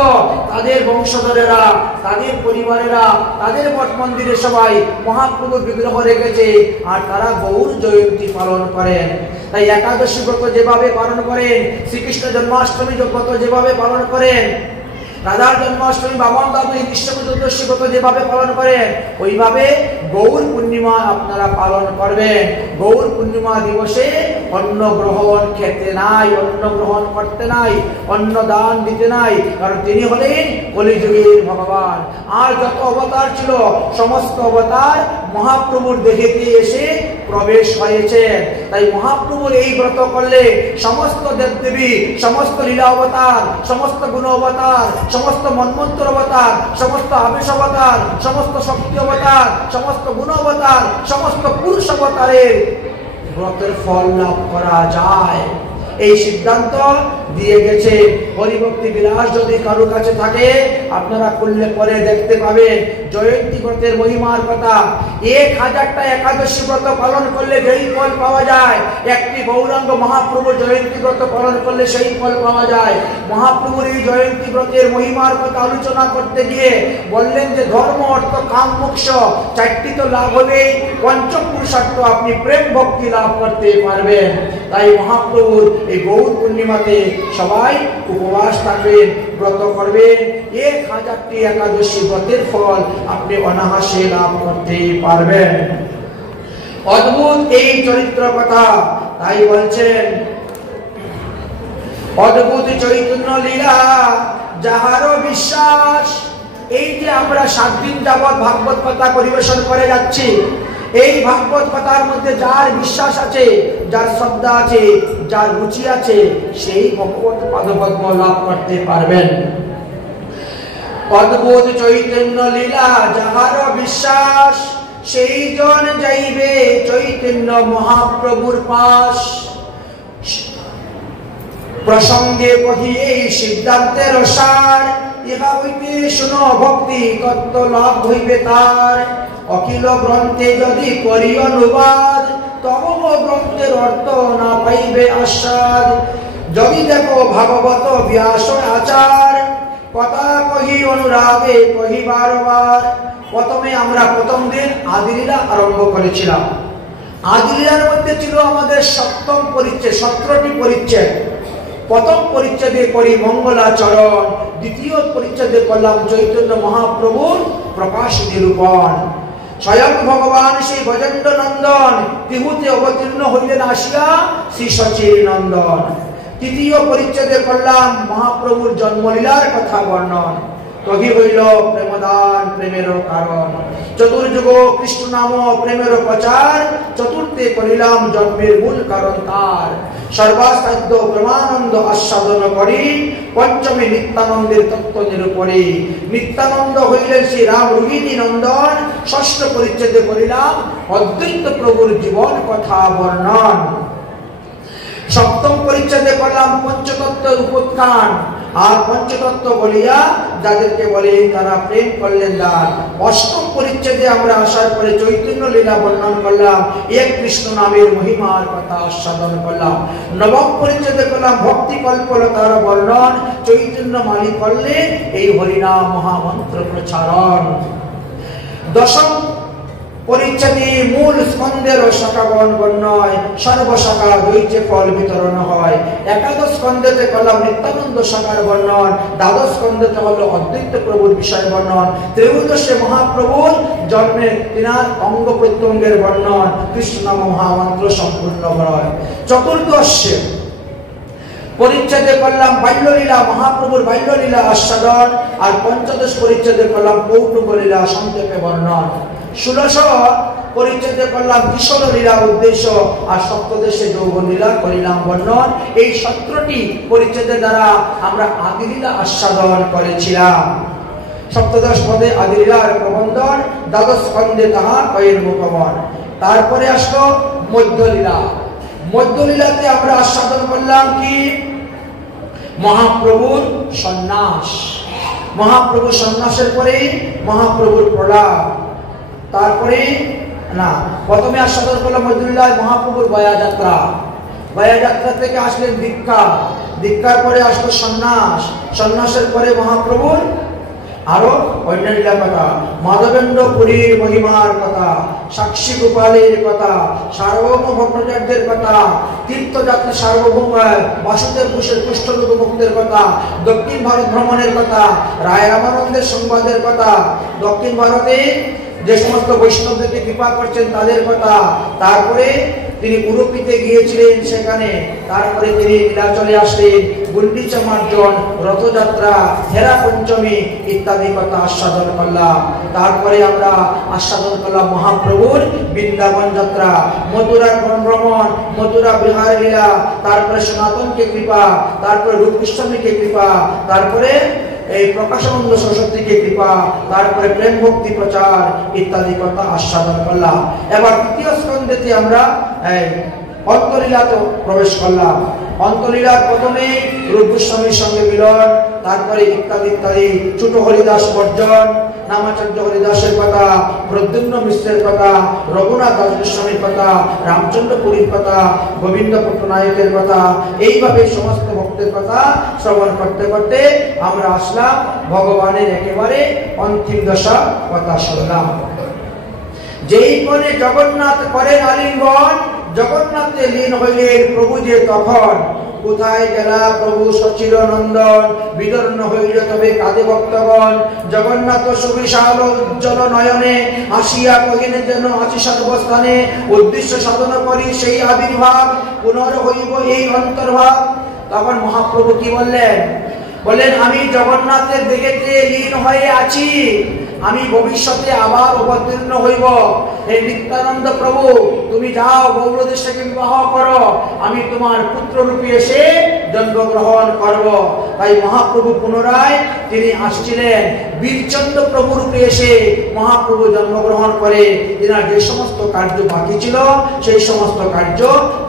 তাদের বংশধরেরা, তাদের পরিবারেরা, তাদের মঠ মন্দিরে সবাই মহাপ্রভুর বিগ্রহ রেখেছে, আর তারা গৌর জয়ন্তী পালন করেন। তাই একাদশী ব্রত যেভাবে পালন করেন, শ্রীকৃষ্ণ জন্মাষ্টমী ব্রত যেভাবে পালন করেন, রাধার জন্মাষ্টমী, বামন দাদু কৃষ্ণ চতুর্দশী ব্রত যেভাবে পালন করেন, ওইভাবে গৌর পূর্ণিমা আপনারা পালন করবেন। গৌর পূর্ণিমা দিবসে অন্ন গ্রহণ খেতে নাই, অন্ন গ্রহণ করতে নাই, অন্ন দান দিতে নাই, কারণ তিনি হলেন কলিযুগের ভগবান। আর যত অবতার ছিল সমস্ত অবতার মহাপ্রভুর দেহেতে এসে প্রবেশ হয়েছে। তাই মহাপ্রভুর এই ব্রত করলে সমস্ত দেবদেবী, সমস্ত লীলা অবতার, সমস্ত গুণ অবতার, সমস্ত মন্মন্ত্র অবতার, সমস্ত আবেশ অবতার, সমস্ত শক্তি অবতার, সমস্ত গুণ অবতার, সমস্ত পুরুষ অবতারের ব্রতের ফল লাভ করা যায়, এই সিদ্ধান্ত দিয়ে গেছে। হরিভক্তি বিলাস যদি কারো কাছে থাকে আপনারা খুললে পরে দেখতে পাবেন জয়ন্তী ব্রতের মহিমার কথা। 1000টা একাদশী ব্রত পালন করলে যেই ফল পাওয়া যায়, একটি গৌরাঙ্গ মহাপ্রভু জয়ন্তী ব্রত পালন করলে সেই ফল পাওয়া যায়। মহাপ্রভুর এই জয়ন্তী ব্রতের মহিমার কথা আলোচনা করতে গিয়ে বললেন যে ধর্ম, অর্থ, কাম, মোক্ষ 4টি তো লাভ হলেই পঞ্চম পুরুষার্থ আপনি প্রেম ভক্তি লাভ করতে পারবেন। তাই মহাপ্রভুর এই গৌর পূর্ণিমাতে সবাই উপবাস থাকবেন, ব্রত করবেন। 1000টি একাদশী ব্রতের ফল আপনি অনায়াসে লাভ করতে পারবেন। অদ্ভুত এই চরিত্র কথা, তাই বলছেন অদ্ভুত চৈতন্য লীলা যাহারও বিশ্বাস। এই যে আমরা 7 দিন যাবৎ ভাগবত কথা পরিবেশন করে যাচ্ছি, এই ভাগবত কথার মধ্যে যার বিশ্বাস আছে, যার শ্রদ্ধা আছে, যার রুচি আছে, সেই ভগবত পাদপদ্ম লাভ করতে পারবেন। অদ্ভুত চৈতন্য লীলা যাহার বিশ্বাস, সেই জন যাইবে চৈতন্য মহাপ্রভুর পাশ। প্রসঙ্গে কহি এই সিদ্ধান্তের সার, ইহা হইতে শুনো ভক্তি তত্ত্ব লাভ হইবে তার। অখিল গ্রন্থে যদি করি অনুবাদ, তব গ্রন্থের অর্থ না পাইবে আস্বাদ। যদি দেখো ভাগবত ব্যাস আচার, কথা কহি অনুরাগে কহি বারবার। প্রথমে আমরা প্রথম দিন আদিলীলা আরম্ভ করেছিলাম। আদিলীলার মধ্যে ছিল আমাদের সপ্তম পরিচ্ছেদ, 17টি পরিচ্ছেদ। প্রথম পরিচ্ছেদে করি মঙ্গলাচরণ, দ্বিতীয় পরিচ্ছেদে করলাম চৈতন্য মহাপ্রভুর প্রকাশ নিরূপণ। স্বয়ং ভগবান শ্রী গজেন্দ্র নন্দন ত্রিভুতে অবতীর্ণ হইলেন আসিয়া শ্রী সচির নন্দন। তৃতীয় পরিচ্ছেদে করলাম মহাপ্রভুর জন্মলীলার কথা বর্ণন। কহি হইল প্রেমদান প্রেমের কারণ। চতুর্যুগ কৃষ্ণ নাম প্রেমের প্রচার, চতুর্থে করিলাম জন্মের মূল কারণ তার। সর্বাসাধ্য প্রেমানন্দ আস্বাদন করি, পঞ্চমী নিত্যানন্দের তত্ত্ব নিরূপণে। নিত্যানন্দ হইলেন শ্রী রাম রোহিণী নন্দন। ষষ্ঠ পরিচ্ছেদে করিলাম অদ্বৈত প্রভুর জীবন কথা বর্ণন। সপ্তম পরিচ্ছেদে করলাম পঞ্চতত্ত্বের উপোৎখান, আর পঞ্চতত্ত্ব বলিয়া যাদেরকে বলে তারা প্রেম করলেন দান। অষ্টম পরিচ্ছেদে আমরা আসার পরে চৈতন্য লীলা বর্ণন করলাম, এক কৃষ্ণ নামের মহিমার কথা আস্বাদন করলাম। নবম পরিচ্ছেদে করলাম ভক্তি কল্পলতার বর্ণন, চৈতন্য মালিক করলেন এই হরিনাম মহামন্ত্র প্রচারণ। দশম পরিচ্ছেদে মূল স্কন্ধের শাখাগণ বর্ণয়, সর্বশাখা দ্বৈতে ফল বিতরণ হয়। একাদশ স্কন্ধেতে করলাম নিত্যানন্দ শাখার বর্ণন, দ্বাদশ স্কন্ধেতে হলো অদ্বৈত প্রভুর বিষয় বর্ণন। ত্রয়োদশে মহাপ্রভুর জন্মের তিনার অঙ্গ প্রত্যঙ্গের বর্ণন, কৃষ্ণ নাম মহামন্ত্র সম্পূর্ণ হয়। চতুর্দশে পরিচ্ছেদে করলাম বাল্যলীলা, মহাপ্রভুর বাল্যলীলা আস্বাদন। আর পঞ্চদশ পরিচ্ছেদে করলাম কৌতুক লীলা সংক্ষেপে বর্ণন। 16 পরিচ্ছেদে করলাম কিশোর লীলা উদ্দেশ্য, আর সপ্তদশে যৌবন লীলা করিলাম বর্ণন। এই 17টি পরিচ্ছেদের দ্বারা আমরা আদিলীলা আস্বাদন করেছিলাম। সপ্তদশ পদে আদিলীলার প্রবন্ধন, দ্বাদশ স্কন্ধে তাহার কয়ের মুখমন। তারপরে আসলো মধ্যলীলা। মধ্যলীলাতে আমরা আস্বাদন করলাম কি মহাপ্রভুর সন্ন্যাস। মহাপ্রভুর সন্ন্যাসের পরে মহাপ্রভুর প্রলাপ। তারপরে না, প্রথমে আস্বাদন করলাম মধ্যলীলায় মহাপ্রভুর গয়া যাত্রা। গয়া যাত্রা থেকে আসলেন দীক্ষা, দীক্ষার পরে আসলো সন্ন্যাস, সন্ন্যাসের পরে মহাপ্রভুর আরো অন্য লীলা কথা, মাধবেন্দ্র পুরীর মহিমার কথা, সাক্ষী গোপালের কথা, সার্বভৌম ভট্টাচার্যের কথা, তীর্থযাত্রী সার্বভৌম বাসুদেব ঘোষের কুষ্ঠরোগ মুক্তের কথা, দক্ষিণ ভারত ভ্রমণের কথা, রায় রামানন্দের সংবাদের কথা, দক্ষিণ ভারতে যে সমস্ত বৈষ্ণবদেরকে কৃপা করছেন তাদের কথা। তারপরে তিনি উড়ুপিতে গিয়েছিলেন সেখানে, তারপরে তিনি নীলাচলে আসলেন, গুন্ডিচা মার্জন, রথযাত্রা, হেরা পঞ্চমী ইত্যাদি কথা আস্বাদন করলাম। তারপরে আমরা আস্বাদন করলাম মহাপ্রভুর বৃন্দাবন যাত্রা, মথুরার ভ্রমণ, মথুরা বিহার লীলা, তারপরে সনাতনকে কৃপা, তারপরে রূপকৃষ্ণকে কৃপা, তারপরে এই প্রকাশানন্দ সরস্বতীকে কৃপা, তারপরে প্রেম ভক্তি প্রচার ইত্যাদি কথা আস্বাদন করলাম। এবার তৃতীয় স্কন্ধেতে আমরা অন্তলীলাতে প্রবেশ করলাম। অন্তলীলার প্রথমে রূপ গোস্বামীর সঙ্গে মিলন, তারপরে ইত্যাদি ইত্যাদি, ছোট হরিদাস বর্জন, নামাচার্য হরিদাসের কথা, প্রদ্যুম্ন মিশ্রের কথা, রঘুনাথ দাস গোস্বামীর কথা, রামচন্দ্র পুরীর কথা, গোবিন্দ পট্টনায়কের কথা, এইভাবে সমস্ত ভক্তের কথা শ্রবণ করতে করতে আমরা আসলাম ভগবানের একেবারে অন্তিম দশা কথা শুনলাম। যেই কোণে জগন্নাথ করেন আলিঙ্গন, জগন্নাথে লীন হইলেন প্রভু যে তখন। কোথায় গেলা প্রভু সচির নন্দন, বিদর্ণ হইল তবে কাঁদে ভক্তগণ। জগন্নাথ সুবিশাল উজ্জ্বল নয়নে, আসিয়া কহিনে যেন আছি সর্বস্থানে। উদ্দেশ্য সাধন করি সেই আবির্ভাব, পুনর হইব এই অন্তর্ভাব। তখন মহাপ্রভু কি বললেন? বলেন আমি জগন্নাথের দিকেতে লীন হয়ে আছি, আমি ভবিষ্যতে আবার অবতীর্ণ হইব। হে নিত্যানন্দ প্রভু, তুমি যাও গৌড়দেশকে বিবাহ করো, আমি তোমার পুত্ররূপে এসে জন্মগ্রহণ করব। তাই মহাপ্রভু পুনরায় তিনি আসছিলেন বীরচন্দ্র প্রভু রূপে এসে মহাপ্রভু জন্মগ্রহণ করে তিনার যে সমস্ত কার্য বাকি ছিল সেই সমস্ত কার্য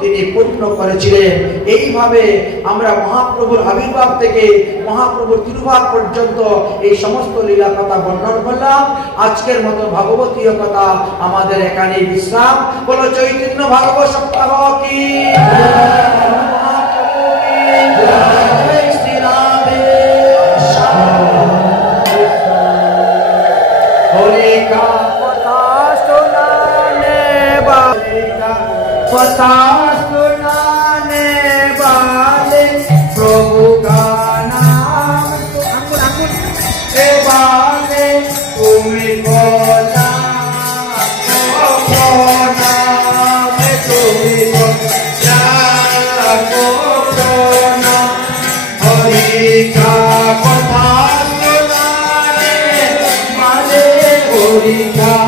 তিনি পূর্ণ করেছিলেন। এইভাবে আমরা মহাপ্রভুর আবির্ভাব থেকে মহাপ্রভুর তিরুভাব পর্যন্ত এই সমস্ত লীলা কথা বর্ণন করলাম। আজকের মতো ভাগবতীয় কথা আমাদের এখানে বিশ্রাম। বলো চৈতন্য ভাগবত সপ্তাহ কি पता सुनाने वाले प्रभु का नाम ए वाले तुम्हें बोला हरि का कथा सुनाने वाले हरि का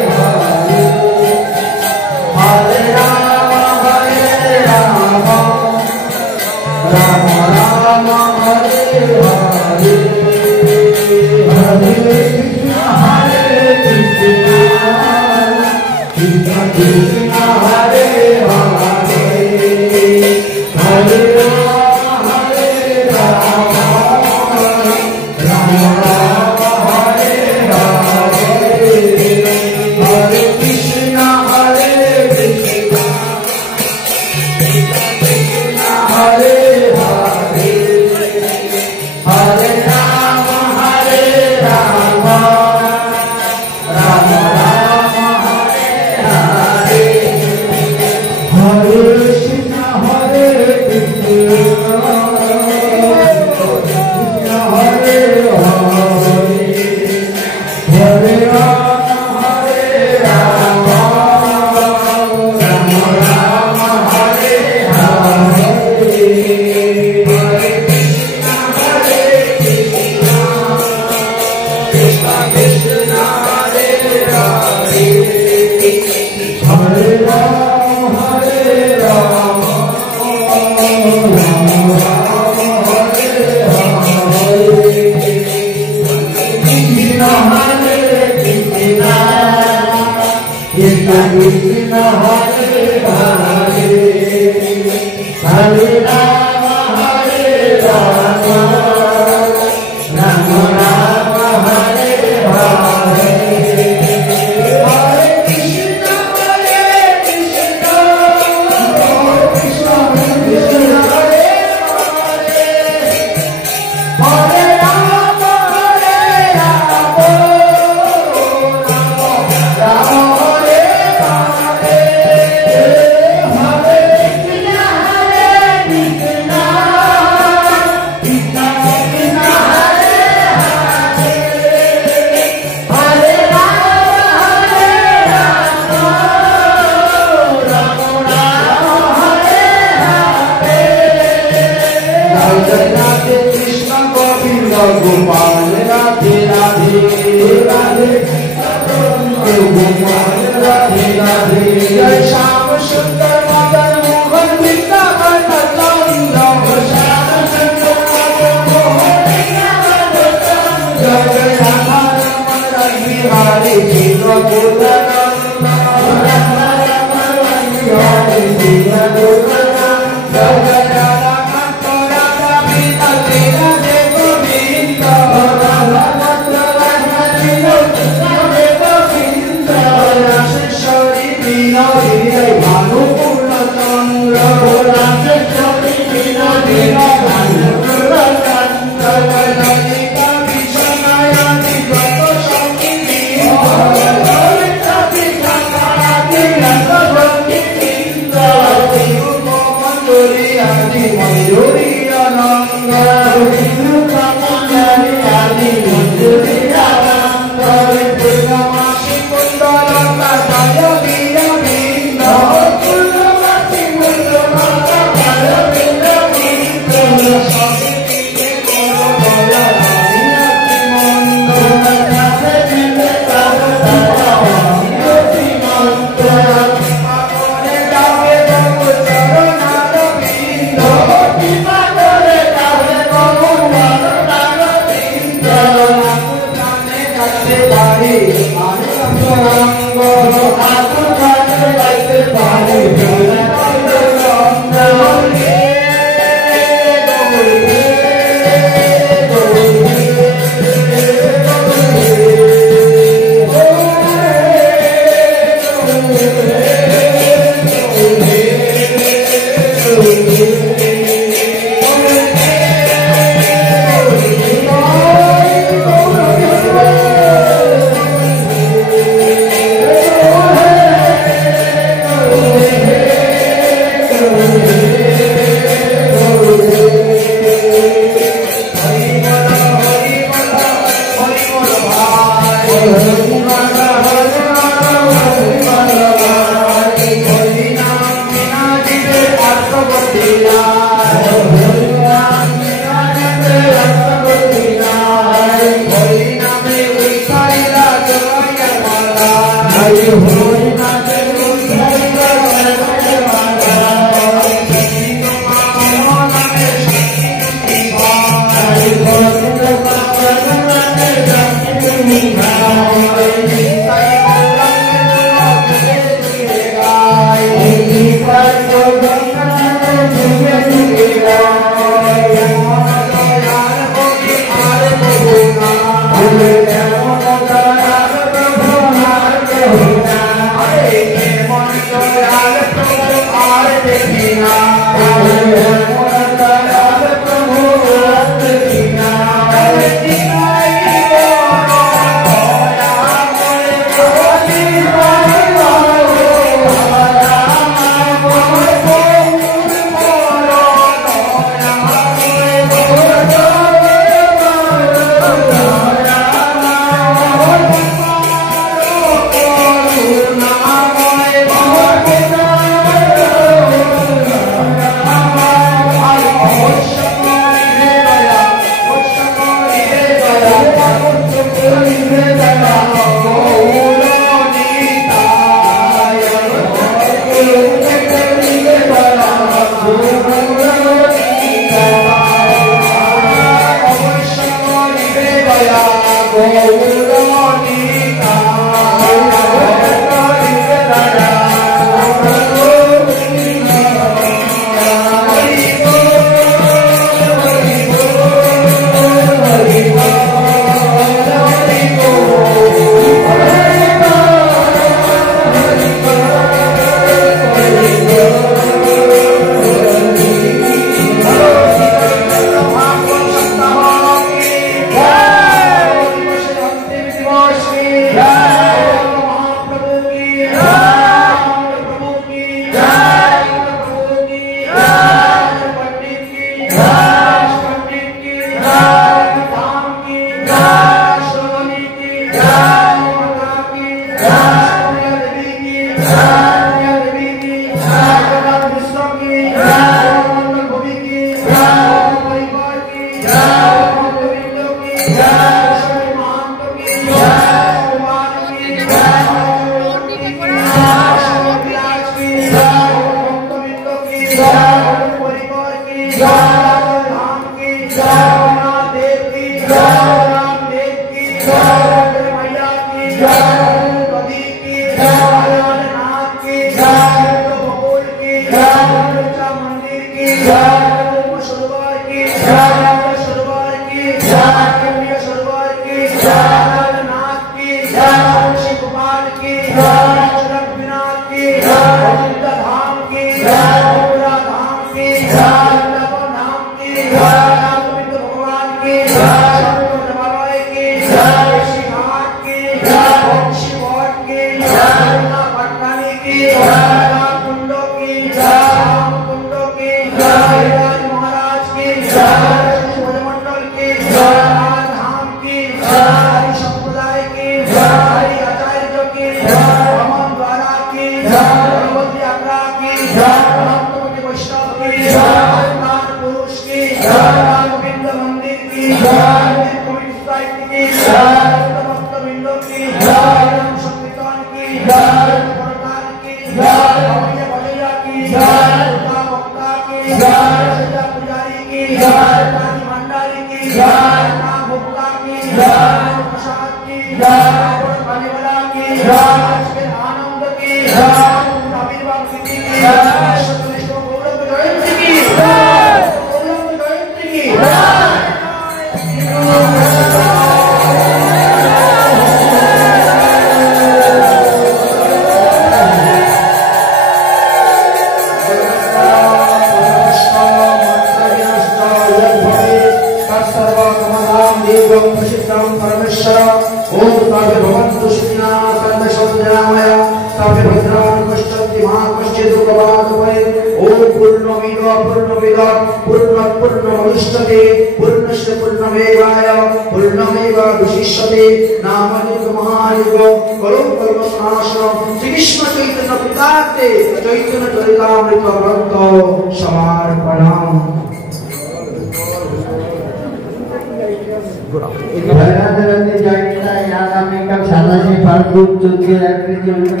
Jangan terlalu jauh kita yang kami kan sana sih baru tujuh